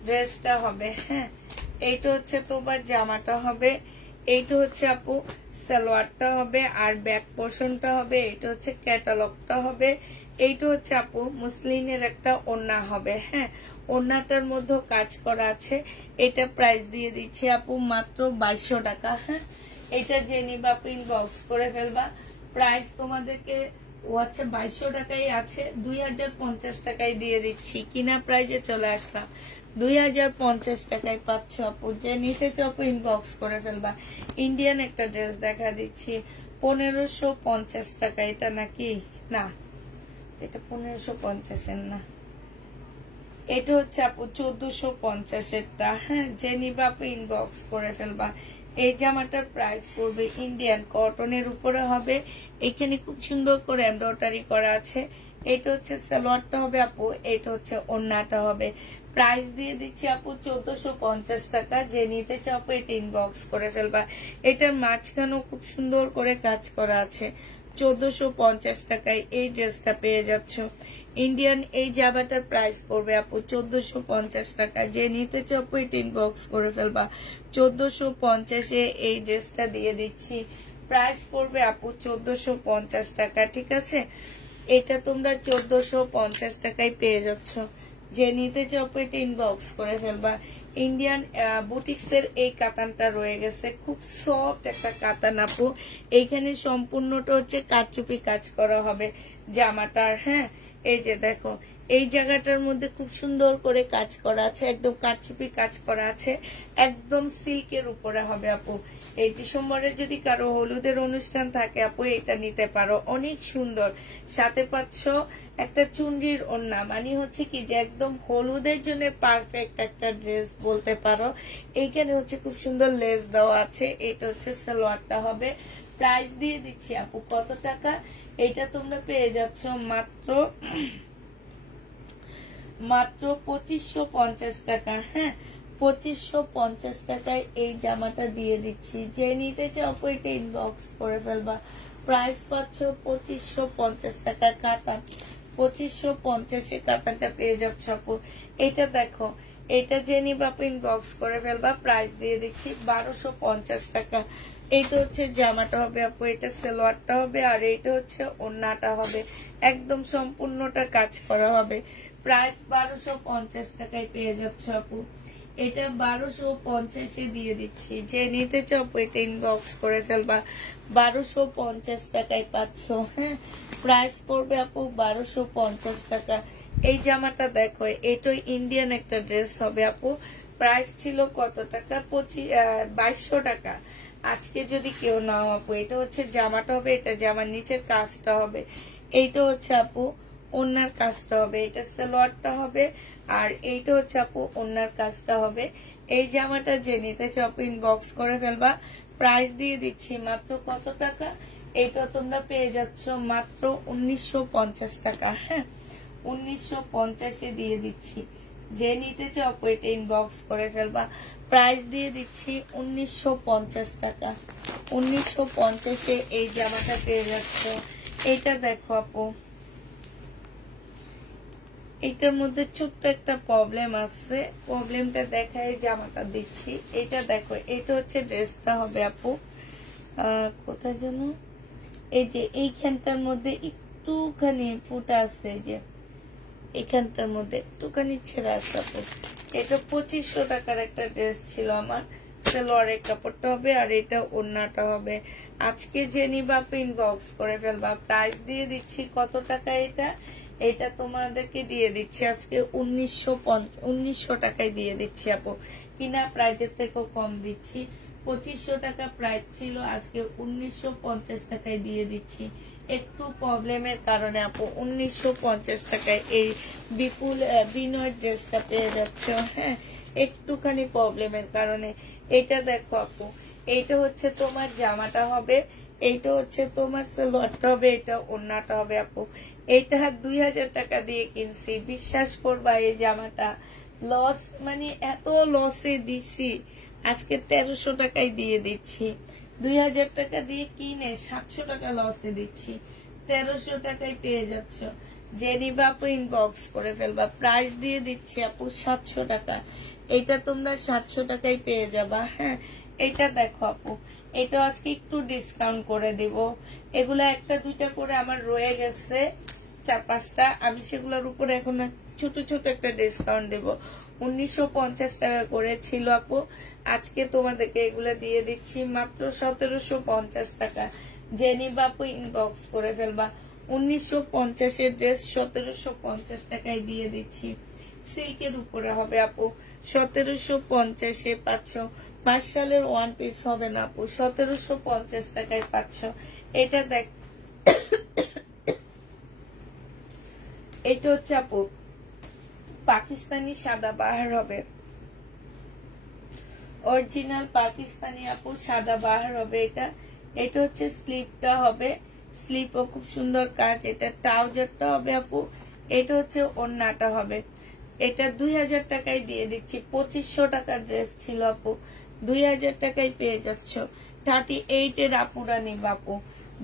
ড্রেসটা হবে। হ্যাঁ এইটা হচ্ছে তোমার জামাটা হবে, এইটা হচ্ছে আপু সালোয়ারটা হবে, আর ব্যাক পোর্শনটা হবে, এটা হচ্ছে ক্যাটালগটা হবে, এইটা হচ্ছে আপু মুসলিনের একটা ওড়না হবে। হ্যাঁ ওড়নাটার মধ্যে কাজ করা আছে। এটা প্রাইস দিয়ে দিচ্ছি আপু মাত্র 2200 টাকা। হ্যাঁ এটা যে নিবা আপু ইনবক্স করে ফেলবা, প্রাইস তোমাদেরকে হচ্ছে 2200 টাকাই আছে, 2050 টাকায় দিয়ে দিচ্ছি। কিনা প্রাইজে চলে আসলাম, 2050 টাকায় পাচ্ছ আপু। যে নিতে চাও আপু ইনবক্স করে ফেলবা। ইন্ডিয়ান একটা ড্রেস দেখা দিচ্ছি 1550 টাকা। এটা নাকি না, এটা 1550 এর না, এটা হচ্ছে আপু 1450 এরটা। হ্যাঁ, যে নিবা আপু ইনবক্স করে ফেলবা। এই জামাটার প্রাইস পড়বে ইন্ডিয়ান কটনের উপরে হবে। এখানে খুব সুন্দর করে এমব্রয়ডারি করা আছে। এটা হচ্ছে সালোয়ারটা হবে আপু, এটা হচ্ছে ওড়নাটা হবে। প্রাইস দিয়ে দিচ্ছি আপু 1450 টাকা। যে নিতে চাও আপু এটা ইনবক্স করে ফেলবা। এটার মাঝখানেও খুব সুন্দর করে কাজ করা আছে। 1450 টাকায় এই ড্রেসটা পেয়ে যাচ্ছ। ইন্ডিয়ান এই জামাটার প্রাইস পড়বে আপু 1450 টাকা। যে নিতে চাও আপু এটা ইনবক্স করে ফেলবা। 1450-এ এই ড্রেসটা দিয়ে দিচ্ছি। প্রাইস পড়বে আপু 1450 টাকা। ঠিক আছে, এটা তোমরা 1450 টাকায় পেয়ে যাচ্ছ। যে নিতে চাও আপু এটা ইনবক্স করে ফেলবা। ইন্ডিয়ান বুটিক্স এর এই কাতানটা রয়ে গেছে, খুব সফট একটা কাতান আপু। এইখানে সম্পূর্ণটা হচ্ছে কারচুপি কাজ করা হবে জামাটার। হ্যাঁ, এই যে দেখো এই জায়গাটার মধ্যে খুব সুন্দর করে কাজ করা আছে, একদম কারচুপি কাজ করা আছে, একদম সিল্কের উপরে হবে আপু। এই ডিসেম্বরে যদি কারো হলুদের অনুষ্ঠান থাকে আপু এটা নিতে পারো, অনেক সুন্দর। সাথে পাচ্ছ একটা চুনরির ওড়না, মানে হচ্ছে কি যে একদম হলুদের জন্য পারফেক্ট একটা ড্রেস বলতে পারো। এইখানে হচ্ছে খুব সুন্দর লেস দেওয়া আছে। এটা হচ্ছে সালোয়ারটা হবে। প্রাইস দিয়ে দিচ্ছি আপু কত টাকা, এটা তোমরা পেয়ে যাচ্ছ মাত্র 2550 টাকা। হ্যাঁ, 2550 টাকায় এই জামাটা দিয়ে দিচ্ছি। যে নিতে চাও এটা ইনবক্স করে ফেলবা। প্রাইস পাচ্ছ 2550 টাকা। কাতান 2550-এ কাতানটা পেয়ে যাচ্ছ আপু। এটা দেখো, এটা যে নিবা আপু ইনবক্স করে ফেলবা। প্রাইস দিয়ে দিচ্ছি 1250 টাকা। এইটা হচ্ছে জামাটা হবে আপু, এটা সালোয়ারটা হবে, আর এইটা হচ্ছে ওড়নাটা হবে। একদম সম্পূর্ণটা কাজ করা হবে। প্রাইস 1250 টাকায় পেয়ে যাচ্ছ আপু। এটা 1250-এ দিয়ে দিচ্ছি। যে নিতে চাও এটা ইনবক্স করে ফেলবা। 1250 টাকায় পাচ্ছ। হ্যাঁ, প্রাইস পড়বে আপু 1250 টাকা। এই জামাটা দেখো, এটা ইন্ডিয়ান একটা ড্রেস হবে আপু। প্রাইস ছিল কত টাকা, 2200 টাকা। আজকে যদি কেউ নাও আপু, এটা হচ্ছে জামাটা হবে, এটা জামার নিচের কাজটা হবে, এইটা হচ্ছে আপু ওড়নার কাজটা হবে, এটা সালোয়ারটা হবে, আর এইটা হচ্ছে আপু ওড়নার কাজটা হবে। এই জামাটা যে নিতে চাও আপু ইনবক্স করে ফেলবা। প্রাইস দিয়ে দিচ্ছি মাত্র কত টাকা, এইটা তোমরা পেয়ে যাচ্ছ মাত্র 1950 টাকা। হ্যাঁ, 1950-এ দিয়ে দিচ্ছি। যে নিতে চাও আপু এটা ইনবক্স করে ফেলবা। প্রাইস দিয়ে দিচ্ছি 1950 টাকা। 1950-এ এই জামাটা পেয়ে যাচ্ছ। এটা দেখো আপু, এটার মধ্যে ছোট্ট একটা প্রবলেম আছে, প্রবলেমটা দেখায় জামাটা দিচ্ছি। এটা দেখো, এটা হচ্ছে ড্রেসটা হবে আপু। কোথায় যেন, এই যে এইখানটার মধ্যে একটুখানি ফুটা আছে, যে এখানটার মধ্যে একটুখানি ছেড়া আছে আপু। এটা 2500 টাকার একটা ড্রেস ছিল আমার। সালোয়ারের কাপড়টা হবে, আর এটা ওড়নাটা হবে। আজকে যে নিবা ইনবক্স করে ফেলবা। প্রাইস দিয়ে দিচ্ছি কত টাকা, এটা তোমাদেরকে দিয়ে দিচ্ছি আজকে 1900 টাকায় দিয়ে দিচ্ছি আপু। কিনা প্রাইজের থেকেও কম দিচ্ছি। 2500 টাকা প্রাইস ছিল, আজকে 1950 টাকায় দিয়ে দিচ্ছি। একটু প্রবলেমের কারণে আপু 1950 টাকায় এই বিপুল বিনয় ড্রেসটা পেয়ে যাচ্ছ। হ্যাঁ, একটুখানি প্রবলেমের কারণে। এটা দেখো আপু, এইটা হচ্ছে তোমার জামাটা হবে, এইটা হচ্ছে তোমার সালোয়ারটা হবে, এটা ওড়নাটা হবে আপু। এইটা 2000 টাকা দিয়ে কিনছি, বিশ্বাস করবা এই জামাটা লস, মানে এত লসে দিছি, আজকে 1300 টাকায় দিয়ে দিচ্ছি। 2000 টাকা দিয়ে কিনে 700 টাকা লসে দিচ্ছি, 1300 টাকায় পেয়ে যাচ্ছ। যে নিবা আপু ইনবক্স করে ফেলবা। প্রাইস দিয়ে দিচ্ছি আপু 700 টাকা। এটা তোমরা 700 টাকায় পেয়ে যাবা। হ্যাঁ, এটা দেখো আপু, এটা আজকে একটু ডিসকাউন্ট করে দিব। এগুলা একটা দুইটা করে আমার রয়ে গেছে 4-5টা, আমি সেগুলোর উপরে এখন ছোট ছোট একটা ডিসকাউন্ট দেব। 1950 টাকা করে ছিল আপু, আজকে তোমাদেরকে এগুলা দিয়ে দিচ্ছি মাত্র 1750 টাকা। যে নিবা আপু ইনবক্স করে ফেলবা। 1950-এর ড্রেস 1750 টাকায় দিয়ে দিচ্ছি। সিল্কের উপরে হবে আপু 1750-এ পাচ্ছ। মার্শালের ওয়ান পিস হবে না আপু, 1750 টাকায় পাচ্ছ। এটা দেখ, এটা হচ্ছে আপু পাকিস্তানি সাদা বাহার হবে, অরিজিনাল পাকিস্তানি আপু সাদা বাহার হবে। এটা হচ্ছে স্লিপটা হবে, স্লিপও খুব সুন্দর কাজ। এটা ট্রাউজারটা হবে আপু, এটা হচ্ছে ওড়নাটা হবে। এটা 2000 টাকায় দিয়ে দিচ্ছি। 2500 টাকার ড্রেস ছিল আপু, 2000 টাকায় পেয়ে যাচ্ছ। 38-এর আপুরা নিবা আপু,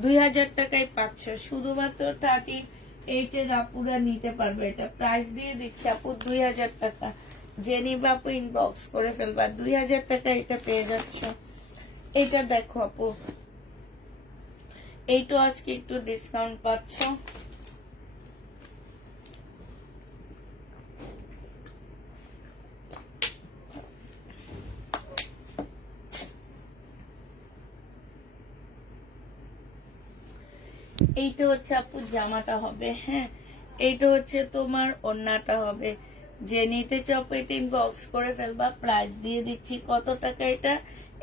2000 টাকায় পাচ্ছ। শুধুমাত্র 38-এর আপুরা নিতে পারবে। এটা প্রাইস দিয়ে দিচ্ছি আপু 2000 টাকা। যে নিবা আপু ইনবক্স করে ফেলবা, 2000 টাকা এটা পেয়ে যাচ্ছ। এটা দেখো আপু, এইটা আজকে একটু ডিসকাউন্ট পাচ্ছ। এইটা হচ্ছে আপু জামাটা হবে, হ্যাঁ। এইটা হচ্ছে তোমার ওড়নাটা হবে। যে নিতে চাও এটা ইনবক্স করে ফেলবা। প্রাইস দিয়ে দিচ্ছি কত টাকা এটা,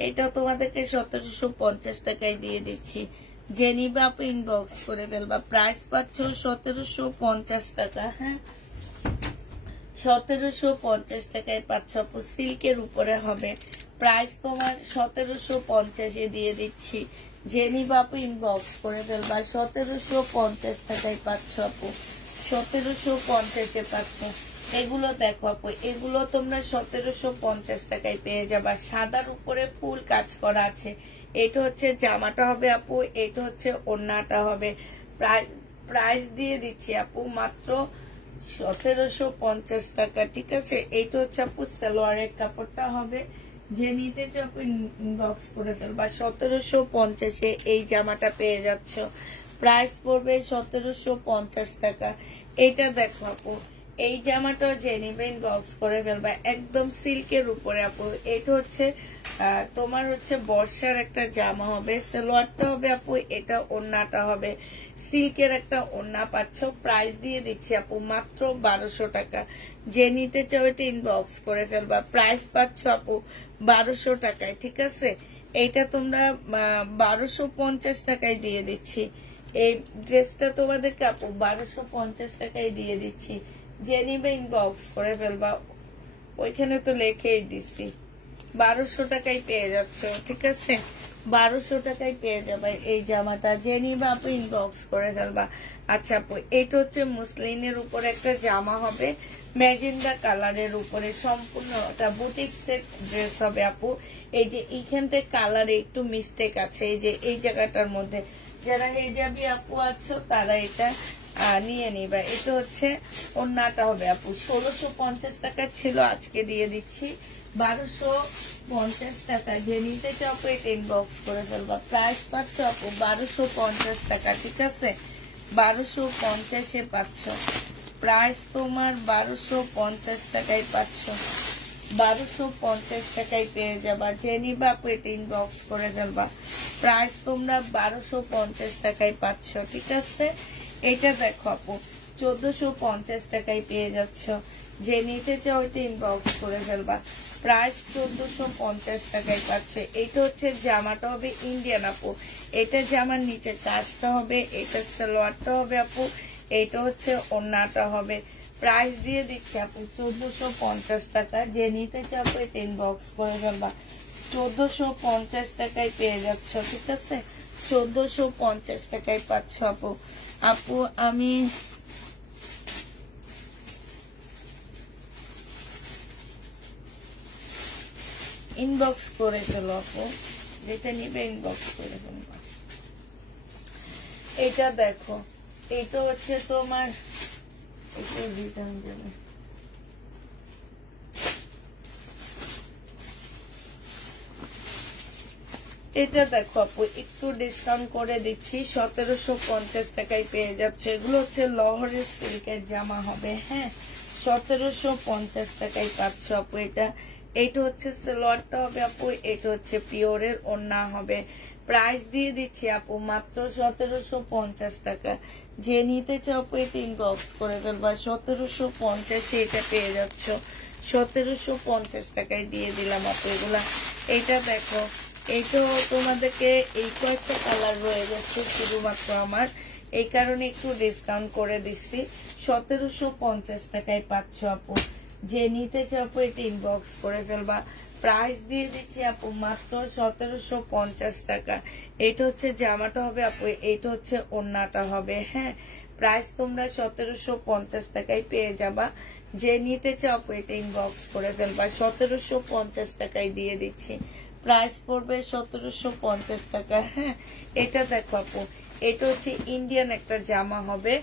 এটা তোমাদেরকে 1750 টাকায় দিয়ে দিচ্ছি। যে নিবা আপু ইনবক্স করে ফেলবা। প্রাইস পাচ্ছ 1750 টাকা, হ্যাঁ, 1750 টাকায় পাচ্ছ আপু। সিল্কের উপরে হবে, প্রাইস তোমার 1750-এ দিয়ে দিচ্ছি। যে নিবা আপু ইনবক্স করে ফেলবা। 1750 টাকায় পাচ্ছ আপু, 1750-এ পাচ্ছ। এগুলো দেখো আপু, এগুলো তোমরা 1750 টাকায় পেয়ে যাবা। সাদার উপরে ফুল কাজ করা আছে। এটা হচ্ছে জামাটা হবে আপু, এটা হচ্ছে ওড়নাটা হবে। প্রাইস দিয়ে দিচ্ছি আপু মাত্র 1750 টাকা, ঠিক আছে। এইটা হচ্ছে আপু সালোয়ারের কাপড়টা হবে। যে নিতে চাও ইনবক্স করে ফেলবা। 1750-এ এই জামাটা পেয়ে যাচ্ছ। প্রাইস পড়বে 1750 টাকা। এটা দেখো আপু, এই জামাটা যে নিবে ইনবক্স করে ফেলবা। একদম সিল্কের উপরে আপু। এটা হচ্ছে তোমার হচ্ছে বর্ষার একটা জামা হবে, সালোয়ারটা হবে আপু, এটা ওড়নাটা হবে। সিল্কের একটা ওড়না পাচ্ছ। প্রাইস দিয়ে দিচ্ছি আপু মাত্র 1200 টাকা। যে নিতে চাও এটা ইনবক্স করে ফেলবা। প্রাইস পাচ্ছ আপু 1200 টাকায়, ঠিক আছে। এইটা তোমরা 1250 টাকায় দিয়ে দিচ্ছি। এই ড্রেসটা তোমাদেরকে আপু 1250 টাকায় দিয়ে দিচ্ছি। যে নিবে ইনবক্স করে ফেলবা। ওইখানে তো লেখেই দিচ্ছি 1200 টাকায় পেয়ে যাচ্ছ, ঠিক আছে। 1200 টাকায় পেয়ে যাবে এই জামাটা। যে নিবা আপু ইনবক্স করে ফেলবা। আচ্ছা আপু, এটা হচ্ছে মুসলিনের উপরে একটা জামা হবে, ম্যাজেন্ডা কালারের উপরে। সম্পূর্ণ একটা বুটিক সেট ড্রেস হবে আপু। এই যে এইখানটায় কালারে একটু মিস্টেক আছে, এই যে এই জায়গাটার মধ্যে। যারা হিজাবি আপু আছো তারা এটা নিয়ে নিবা। এটা হচ্ছে ওড়নাটা হবে আপু। 1650 টাকা ছিল, আজকে দিয়ে দিচ্ছি 1250 টাকা। যে নিতে চাও এটা ইনবক্স করে ফেলবা। প্রাইস পাচ্ছ আপু 1250 টাকা, ঠিক আছে। 1250-এ পাচ্ছ। প্রাইস তোমার 1250 টাকায় পাচ্ছ। 1250 টাকায় পেয়ে যাবা। যে নিবা আপু এটা ইনবক্স করে ফেলবা। প্রাইস তোমরা 1250 টাকায় পাচ্ছ, ঠিক আছে। এটা দেখো আপু 1450 টাকায় পেয়ে যাচ্ছ। যে নিতে চাও এটা ইনবক্স করে ফেলবা। প্রাইস 1450 টাকায় পাচ্ছে। এটা হচ্ছে জামাটা হবে ইন্ডিয়ান আপু। এটা জামার নিচে কাজটা হবে, এটা সালোয়ারটা হবে আপু, এটা হচ্ছে ওড়নাটা হবে। প্রাইস দিয়ে দিচ্ছি আপু 1450 টাকা। যে নিতে চাও এটা ইনবক্স করে ফেলবা। 1450 টাকায় পেয়ে যাচ্ছ, ঠিক আছে। 1450 টাকায় পাচ্ছ আপু। আপু আমি ইনবক্স করে ফেলো আপু, যেটা নিবে ইনবক্স করে ফেলবা। এটা দেখো, এটা হচ্ছে তোমার এটা রিটার্ন দেবে। এটা দেখো আপু একটু ডিসকাউন্ট করে দিচ্ছি, 1750 টাকায় পেয়ে যাচ্ছে। এগুলো হচ্ছে লহরের সিল্কের জামা হবে, হ্যাঁ, 1750 টাকায় পাচ্ছ আপু। এটা এইটা হচ্ছে সালোয়ারটা হবে আপু, এটা হচ্ছে পিওরের ওড়না হবে। প্রাইস দিয়ে দিচ্ছি আপু মাত্র 1750 টাকা। যে নিতে চাও আপু এটা ইনবক্স করে ফেলবা। 1750 এটা পেয়ে যাচ্ছ, 1750 টাকায় দিয়ে দিলাম আপু এগুলা। এইটা দেখো, এইটাও তোমাদেরকে এই কয়েকটা কালার রয়ে যাচ্ছে শুধুমাত্র আমার, এই কারণে একটু ডিসকাউন্ট করে দিচ্ছি। 1750 টাকায় পাচ্ছ আপু। যে নিতে চাও আপু এটা ইনবক্স করে ফেলবা। প্রাইস দিয়ে দিচ্ছি আপু মাত্র 1750 টাকা। এটা হচ্ছে জামাটা হবে আপু, এটা হচ্ছে ওড়নাটা হবে। হ্যাঁ, প্রাইস তোমরা 1750 টাকায় পেয়ে যাবা। যে নিতে চাও আপু এটা ইনবক্স করে ফেলবা। 1750 টাকায় দিয়ে দিচ্ছি। প্রাইস পড়বে 1750 টাকা। হ্যাঁ, এটা দেখো আপু, এটা হচ্ছে ইন্ডিয়ান একটা জামা হবে,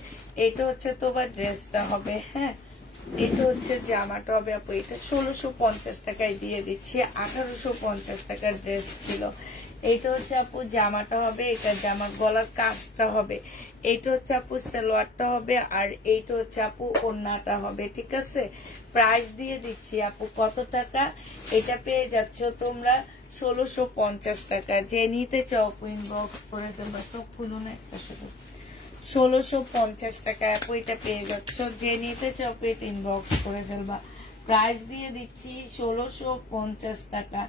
এটা হচ্ছে তোমার ড্রেসটা হবে। হ্যাঁ, এটা হচ্ছে জামাটা হবে আপু, এটা 1650 টাকায় দিয়ে দিচ্ছি। 1850 টাকার ড্রেস ছিল। এইটা হচ্ছে আপু জামাটা হবে, এটা জামার গলার কাজটা হবে। এইটা হচ্ছে আপু সালোয়ারটা হবে, আর এইটা হচ্ছে আপু ওড়নাটা হবে। ঠিক আছে, প্রাইস দিয়ে দিচ্ছি আপু কত টাকা? এটা পেয়ে যাচ্ছ তোমরা 1650 টাকা। যে নিতে চাও ইনবক্স করে ফেলবা। সব খুলুন একটা শুধু। 1650 টাকা আপু এটা পেয়ে যাচ্ছ। যে নিতে চাও এটা ইনবক্স করে ফেলবা। প্রাইস দিয়ে দিচ্ছি 1650 টাকা।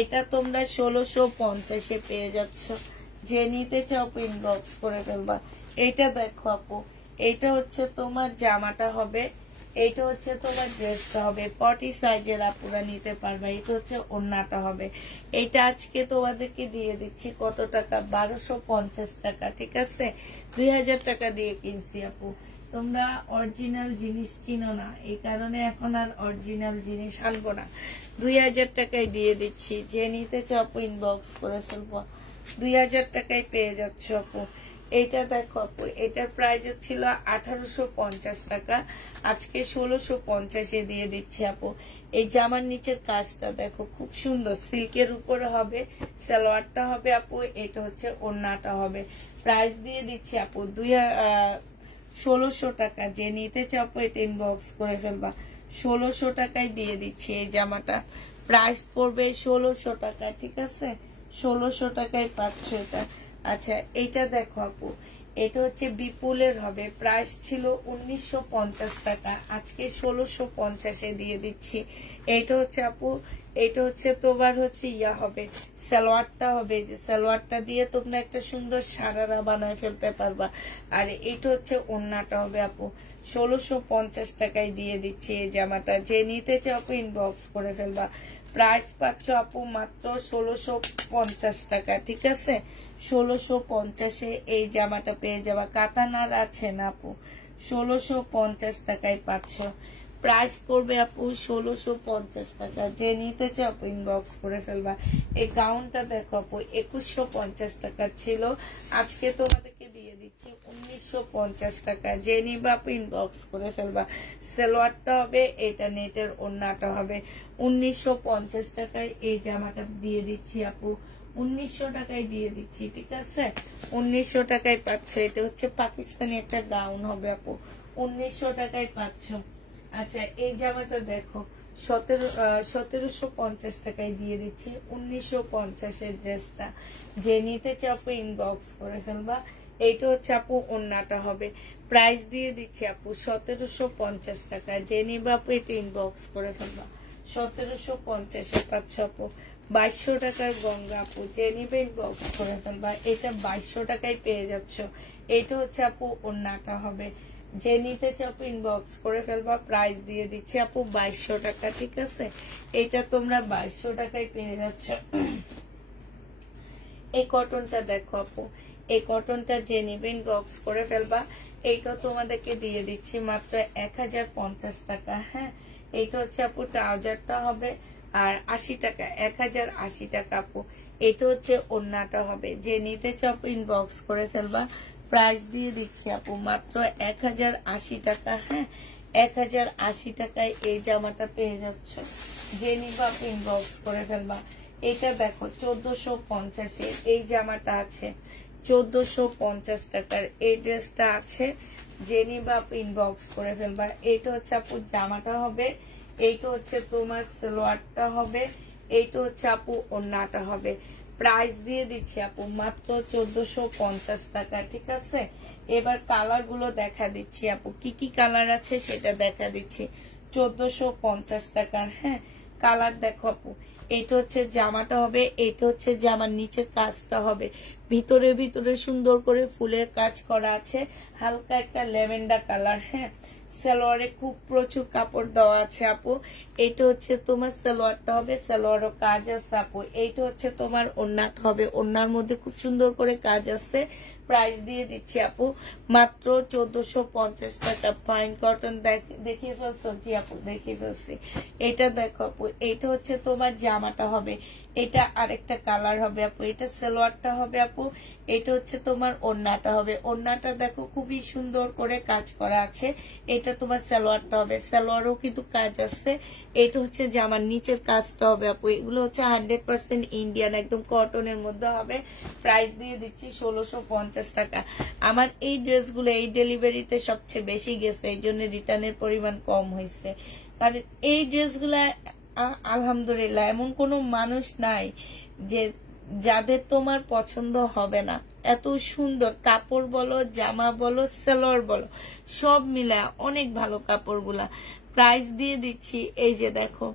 এটা তোমরা 1650 পেয়ে যাচ্ছ। যে নিতে চাও ইনবক্স করে ফেলবা। এটা দেখো আপু, এটা হচ্ছে তোমার জামাটা হবে, এইটা হচ্ছে তোমার ড্রেসটা হবে। 40 সাইজের আপুরা নিতে পারবে। এটা হচ্ছে ওড়নাটা হবে। এটা আজকে তোমাদেরকে দিয়ে দিচ্ছি কত টাকা? 1250 টাকা। ঠিক আছে, 2000 টাকা দিয়ে কিনছি আপু। তোমরা অরিজিনাল জিনিস চিনো না, এই কারণে এখন আর অরিজিনাল জিনিস আনবো না। 2000 টাকায় দিয়ে দিচ্ছি। যে নিতে চাও আপু ইনবক্স করে ফেলবো। 2000 টাকায় পেয়ে যাচ্ছ আপু। এটা দেখো আপু, এটার প্রাইস ছিল 1850 টাকা, আজকে 1650 দিয়ে দিচ্ছি আপু। এই জামার নিচের কাজটা দেখো, খুব সুন্দর সিল্কের উপরে হবে। সালোয়ারটা হবে আপু, এটা হচ্ছে ওড়নাটা হবে। প্রাইস দিয়ে দিচ্ছি আপু 1600 টাকা। যে নিতে চাও আপু এটা ইনবক্স করে ফেলবা। 1600 টাকায় দিয়ে দিচ্ছি এই জামাটা। প্রাইস পড়বে 1600 টাকা। ঠিক আছে, 1600 টাকায় পাচ্ছ এটা। আচ্ছা, এইটা দেখো আপু, এটা হচ্ছে বিপুলের হবে। প্রাইস ছিল 1950 টাকা, আজকে 1650 দিয়ে দিচ্ছি। এইটা হচ্ছে আপু, এটা হচ্ছে তোমার হচ্ছে ইয়া হবে, সালোয়ারটা হবে। যে সালোয়ারটা দিয়ে তোমরা একটা সুন্দর সারারা বানায় ফেলতে পারবা। আর এটা হচ্ছে ওড়নাটা হবে আপু। 1650 টাকায় দিয়ে দিচ্ছি এই জামাটা। যে নিতে চাও আপু ইনবক্স করে ফেলবা। প্রাইস পাচ্ছ আপু মাত্র 1650 টাকা। ঠিক আছে, 1650 এই জামাটা পেয়ে যাবা। কাতানার আছে না আপু, 1650 টাকায় পাচ্ছ। প্রাইস করবে আপু 1650 টাকা। যে নিতে চাও আপু ইনবক্স করে ফেলবা। এই গাউনটা দেখো আপু, 2150 টাকা ছিল, আজকে তোমাদেরকে দিয়ে দিচ্ছি 1950 টাকা। যে নিবা আপু ইনবক্স করে ফেলবা। সালোয়ারটা হবে, এটা নেটের ওড়নাটা হবে। 1950 টাকায় এই জামাটা দিয়ে দিচ্ছি আপু। 1900 টাকায় দিয়ে দিচ্ছি। ঠিক আছে, 1900 টাকায় পাচ্ছ। এটা হচ্ছে পাকিস্তানি একটা গাউন হবে আপু, 1900 টাকায় পাচ্ছ। আচ্ছা, এই জামাটা দেখো, 1750 টাকায় দিয়ে দিচ্ছি। 1950 ড্রেসটা। যে নিতে চাও আপু ইনবক্স করে ফেলবা। এইটা হচ্ছে আপু ওড়নাটা হবে। প্রাইস দিয়ে দিচ্ছি আপু 1750 টাকা। যে নিবা আপু এটা ইনবক্স করে ফেলবা। 1750 পাচ্ছ আপু। 2200 টাকার গঙ্গা আপু। যে নিবে ইনবক্স করে ফেলবা। এটা 2200 টাকায় পেয়ে যাচ্ছ। এটা হচ্ছে আপু ওড়নাটা হবে। যে নিতে চাও আপু ইনবক্স করে ফেলবা। প্রাইস দিয়ে দিচ্ছি আপু 2200 টাকা। ঠিক আছে, এটা তোমরা 2200 টাকায় পেয়ে যাচ্ছ। এই কটনটা দেখো আপু, এই কটনটা যে নিবে ইনবক্স করে ফেলবা। এইটা তোমাদেরকে দিয়ে দিচ্ছি মাত্র 1050 টাকা। হ্যাঁ, এইটা হচ্ছে আপু ট্রাউজারটা হবে, আর 80 টাকা, 1080 টাকা আপু। এটা হচ্ছে ওড়নাটা হবে। যে নিতে চাও আপু ইনবক্স করে ফেলবা। প্রাইস দিয়ে দিচ্ছি আপু মাত্র 1080 টাকা। হ্যাঁ, 1080 টাকায় এই জামাটা পেয়ে যাচ্ছ। যে নিবা আপু ইনবক্স করে ফেলবা। এটা দেখো 1450 এই জামাটা আছে, 1450 টাকার এই ড্রেসটা আছে। যে নিবা আপু ইনবক্স করে ফেলবা। এটা হচ্ছে আপু জামাটা হবে, এইটা হচ্ছে তোমার সালোয়ারটা হবে, এইটা হচ্ছে আপু ওড়নাটা হবে। প্রাইস দিয়ে দিচ্ছি আপু মাত্র 1450 টাকা, ঠিক আছে। এবার কালার গুলো দেখা দিচ্ছি আপু, কি কি কালার আছে সেটা দেখা দিচ্ছি। 1450 টাকার, হ্যাঁ কালার দেখো আপু। এইটা হচ্ছে জামাটা হবে, এইটা হচ্ছে জামার নিচের কাজটা হবে, ভিতরে ভিতরে সুন্দর করে ফুলের কাজ করা আছে, হালকা একটা ল্যাভেন্ডার কালার। হ্যাঁ সালোয়ারে খুব প্রচুর কাপড় দেওয়া আছে আপু। এইটা হচ্ছে তোমার সালোয়ারটা হবে, সালোয়ারও কাজ আছে আপু। এইটা হচ্ছে তোমার ওড়নাটা হবে, ওড়নার মধ্যে খুব সুন্দর করে কাজ আছে। প্রাইস দিয়ে দিচ্ছি আপু মাত্র 1450 টাকা। ফাইন কটন দেখিয়ে ফেলছো? জি আপু দেখিয়ে ফেলছি। এটা দেখো আপু, এইটা হচ্ছে তোমার জামাটা হবে, এটা আরেকটা কালার হবে আপু। এটা সালোয়ারটা হবে আপু, এটা হচ্ছে তোমার ওড়নাটা হবে। ওড়নাটা দেখো খুবই সুন্দর করে কাজ করা আছে। এটা তোমার সালোয়ারটা হবে, সালোয়ারও কিন্তু কাজ আছে। এটা হচ্ছে জামার নিচের কাজটা হবে আপু। এগুলো হচ্ছে 100% ইন্ডিয়ান, একদম কটনের মধ্যে হবে। প্রাইস দিয়ে দিচ্ছি 1650 টাকা। আমার এই ড্রেসগুলো এই ডেলিভারিতে সবচেয়ে বেশি গেছে, এই জন্য রিটার্নের পরিমাণ কম হয়েছে। কারণ এই ড্রেসগুলা আলহামদুলিল্লাহ এমন কোনো মানুষ নাই যে যাদের তোমার পছন্দ হবে না। এত সুন্দর কাপড় বলো, জামা বলো, সালোয়ার বলো, সব মিলা অনেক ভালো কাপড়গুলা। প্রাইস দিয়ে দিচ্ছি, এই যে দেখো,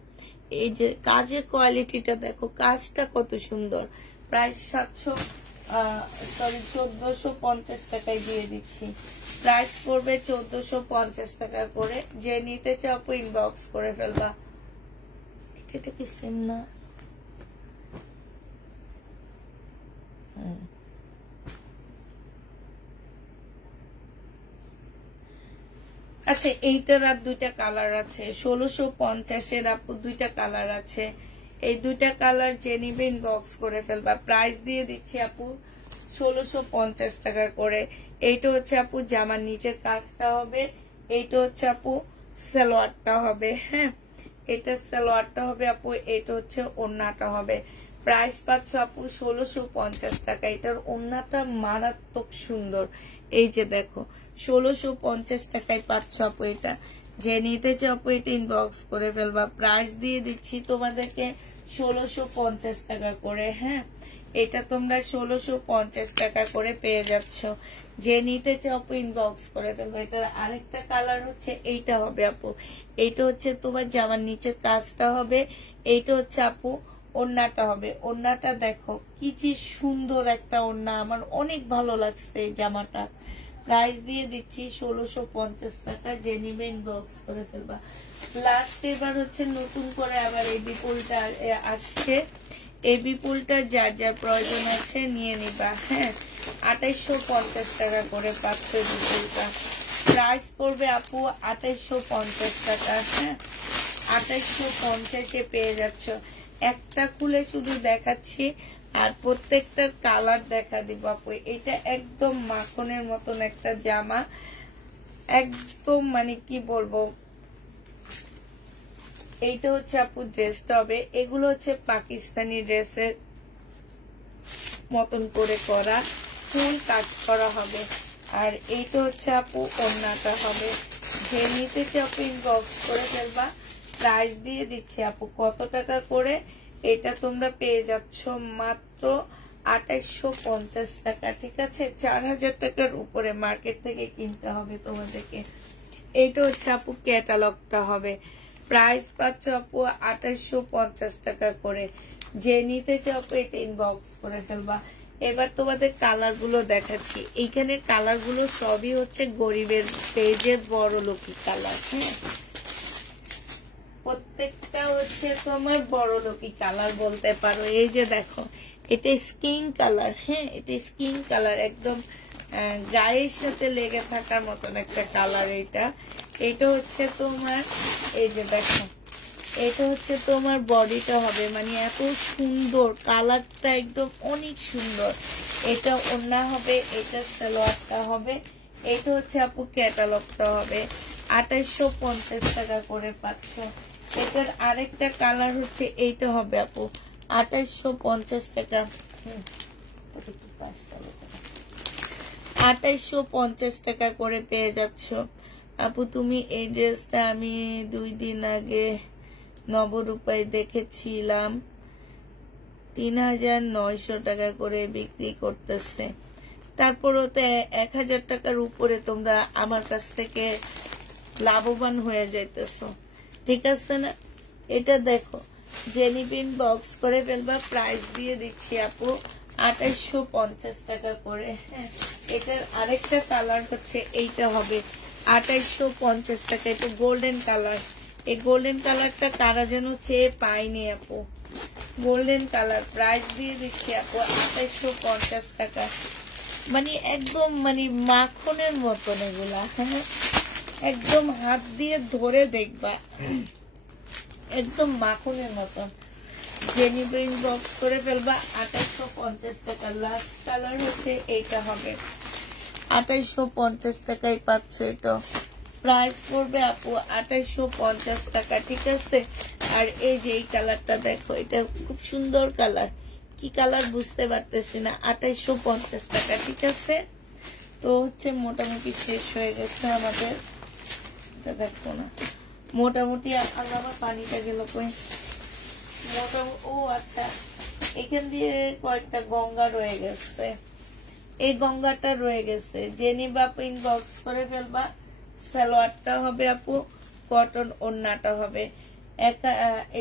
এই যে কাজের কোয়ালিটিটা দেখো, কাজটা কত সুন্দর। প্রাইস 1450 টাকায় দিয়ে দিচ্ছি। প্রাইস পড়বে 1450 টাকা করে। যে নিতে চাও ইনবক্স করে ফেলবা। এটা কি সেম না? আচ্ছা এইটার আর দুইটা কালার আছে, 1650 আপু দুইটা কালার আছে। এই দুইটা কালার যে নিবে ইনবক্স করে ফেলবা। প্রাইস দিয়ে দিচ্ছি আপু 1650 টাকা করে। এইটা হচ্ছে আপু জামার নিচের কাজটা হবে, এইটা হচ্ছে আপু সালোয়ারটা হবে। হ্যাঁ এটা সালোয়ারটা হবে আপু, এটা হচ্ছে ওড়নাটা হবে। প্রাইস পাচ্ছ আপু 1650 টাকা। এটার ওড়নাটা মারাত্মক সুন্দর, এই যে দেখো 1650 টাকায় পাচ্ছ আপু। এটা যে নিতে চাও আপু এটা ইনবক্স করে ফেলবা। প্রাইস দিয়ে দিচ্ছি তোমাদেরকে 1650 টাকা করে। হ্যাঁ এটা তোমরা 1650 টাকা করে পেয়ে যাচ্ছ। যে নিতে চাও আপু ইনবক্স করে ফেলবো। এটার আরেকটা কালার হচ্ছে এইটা হবে আপু, এইটা হচ্ছে তোমার জামার নিচের কাজটা হবে, এইটা হচ্ছে আপু ওড়নাটা হবে। ওড়নাটা দেখো কি যে সুন্দর একটা ওড়না, আমার অনেক ভালো লাগছে এই জামাটা। প্রাইস দিয়ে দিচ্ছি 1650 টাকা। যে নিবে ইনবক্স করে ফেলবা। লাস্ট এবার হচ্ছে নতুন করে আবার এই বিপুলটা আসছে। এই বিপুলটা যার যার প্রয়োজন আছে নিয়ে নিবা। হ্যাঁ 2850 টাকা করে পাচ্ছ বিপুলটা। প্রাইস পড়বে আপু 2850 টাকা। হ্যাঁ 2850 পেয়ে যাচ্ছ। একটা খুলে শুধু দেখাচ্ছি আর প্রত্যেকটার কালার দেখা দিব আপু। এটা একদম মাখনের মতন একটা জামা, একদম মানে কি বলবো। এইটা হচ্ছে আপু ড্রেসটা হবে। এগুলো হচ্ছে পাকিস্তানি ড্রেসের মতন করে করা, ফুল কাজ করা হবে। আর এইটা হচ্ছে আপু ওড়নাটা হবে। যে নিতে চাও আপু ইনবক্স করে ফেলবা। প্রাইস দিয়ে দিচ্ছি আপু কত টাকা করে, এটা তোমরা পেয়ে যাচ্ছ মাত্র 2850 টাকা, ঠিক আছে। 4000 টাকার উপরে মার্কেট থেকে কিনতে হবে তোমাদেরকে। এইটা হচ্ছে আপু ক্যাটালগটা হবে। প্রাইস পাচ্ছ আপু 2850 টাকা করে। যে নিতে চাও আপু এটা ইনবক্স করে ফেলবা। এবার তোমাদের কালার গুলো দেখাচ্ছি। এইখানে কালার গুলো সবই হচ্ছে গরিবের পেজের বড় লোকি কালার। হ্যাঁ প্রত্যেকটা হচ্ছে তোমার বড় লোকি কালার বলতে পারো। এই যে দেখো এটা স্কিন কালার। হ্যাঁ এটা স্কিন কালার, একদম গায়ের সাথে লেগে থাকার মতন একটা কালার। এটা হচ্ছে তোমার, এই যে দেখো এটা হচ্ছে তোমার বডিটা হবে, মানে এত সুন্দর কালারটা, একদম অনেক সুন্দর। এটা ওড়না হবে, এটা সালোয়ারটা হবে। এটা হচ্ছে আপু ক্যাটালগটা হবে। 2850 টাকা করে পাচ্ছ। এটার আরেকটা কালার হচ্ছে এইটা হবে আপু 2850 টাকা। 2850 টাকা করে পেয়ে যাচ্ছ আপু। তুমি এই ড্রেসটা আমি 2 দিন আগে নবরূপায় দেখেছিলাম ৩৯০০ টাকা করে বিক্রি করতেছে। তারপরও তো ১০০০ টাকার উপরে তোমরা আমার কাছ থেকে লাভবান হয়ে যাইতেছো, ঠিক আছে না? এটা দেখো, জেনিপিন বক্স করে ফেলবা, প্রাইস দিয়ে দিচ্ছি আপু ২৮৫০ টাকা করে। হ্যাঁ, এটার আরেকটা কালার হচ্ছে এইটা হবে ২৮৫০ টাকা। এটা গোল্ডেন কালার। এই গোল্ডেন কালারটা কারা যেন চেয়ে পাইনি আপু। গোল্ডেন কালার, প্রাইস দিয়ে দিচ্ছি আপু ২৮৫০ টাকা। মানে একদম মানে মাখনের মতন এগুলা। হ্যাঁ, একদম হাত দিয়ে ধরে দেখবা, একদম মাখনের মতন। জেনিপিন বক্স করে ফেলবা ২৮৫০ টাকা। লাস্ট কালার হচ্ছে এইটা হবে ২৮৫০ টাকায় পাচ্ছ। এটা প্রাইস পড়বে আপু ২৮৫০ টাকা, ঠিক আছে? আর এই যে এই কালারটা দেখো, এটা খুব সুন্দর কালার। কি কালার বুঝতে পারতেছি না। ২৮৫০ টাকা, ঠিক আছে? তো হচ্ছে মোটামুটি শেষ হয়ে গেছে আমাদের। এটা দেখো না, মোটামুটি আমার পানিটা গেল কই। মোটামুটি ও আচ্ছা, এখান দিয়ে কয়েকটা গঙ্গা রয়ে গেছে। এই গঙ্গাটা রয়ে গেছে। জেনিবা পিন বক্স করে ফেলবা। সালোয়ারটা হবে আপু কটন, ওড়নাটা হবে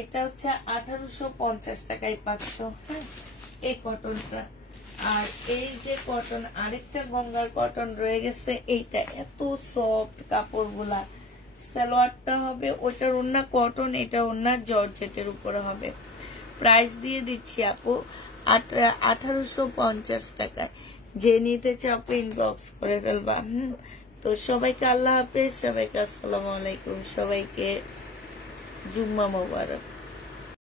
এটা হচ্ছে ১৮৫০ টাকায় পাচ্ছ। হ্যাঁ, এই কটনটা। আর এই যে কটন, আরেকটা গঙ্গার কটন রয়ে গেছে। এইটা এত সফট কাপড় গুলা। সালোয়ারটা হবে, ওইটার ওড়না কটন, এটা ওড়না জর্জেটের উপরে হবে। প্রাইস দিয়ে দিচ্ছি আপু ১৮৫০ টাকায়। যে নিতে চাও ইনবক্স করে ফেলবা। তো সবাইকে আল্লাহ হাফেজ, সবাইকে আসসালামু আলাইকুম, সবাইকে জুম্মা মোবারক।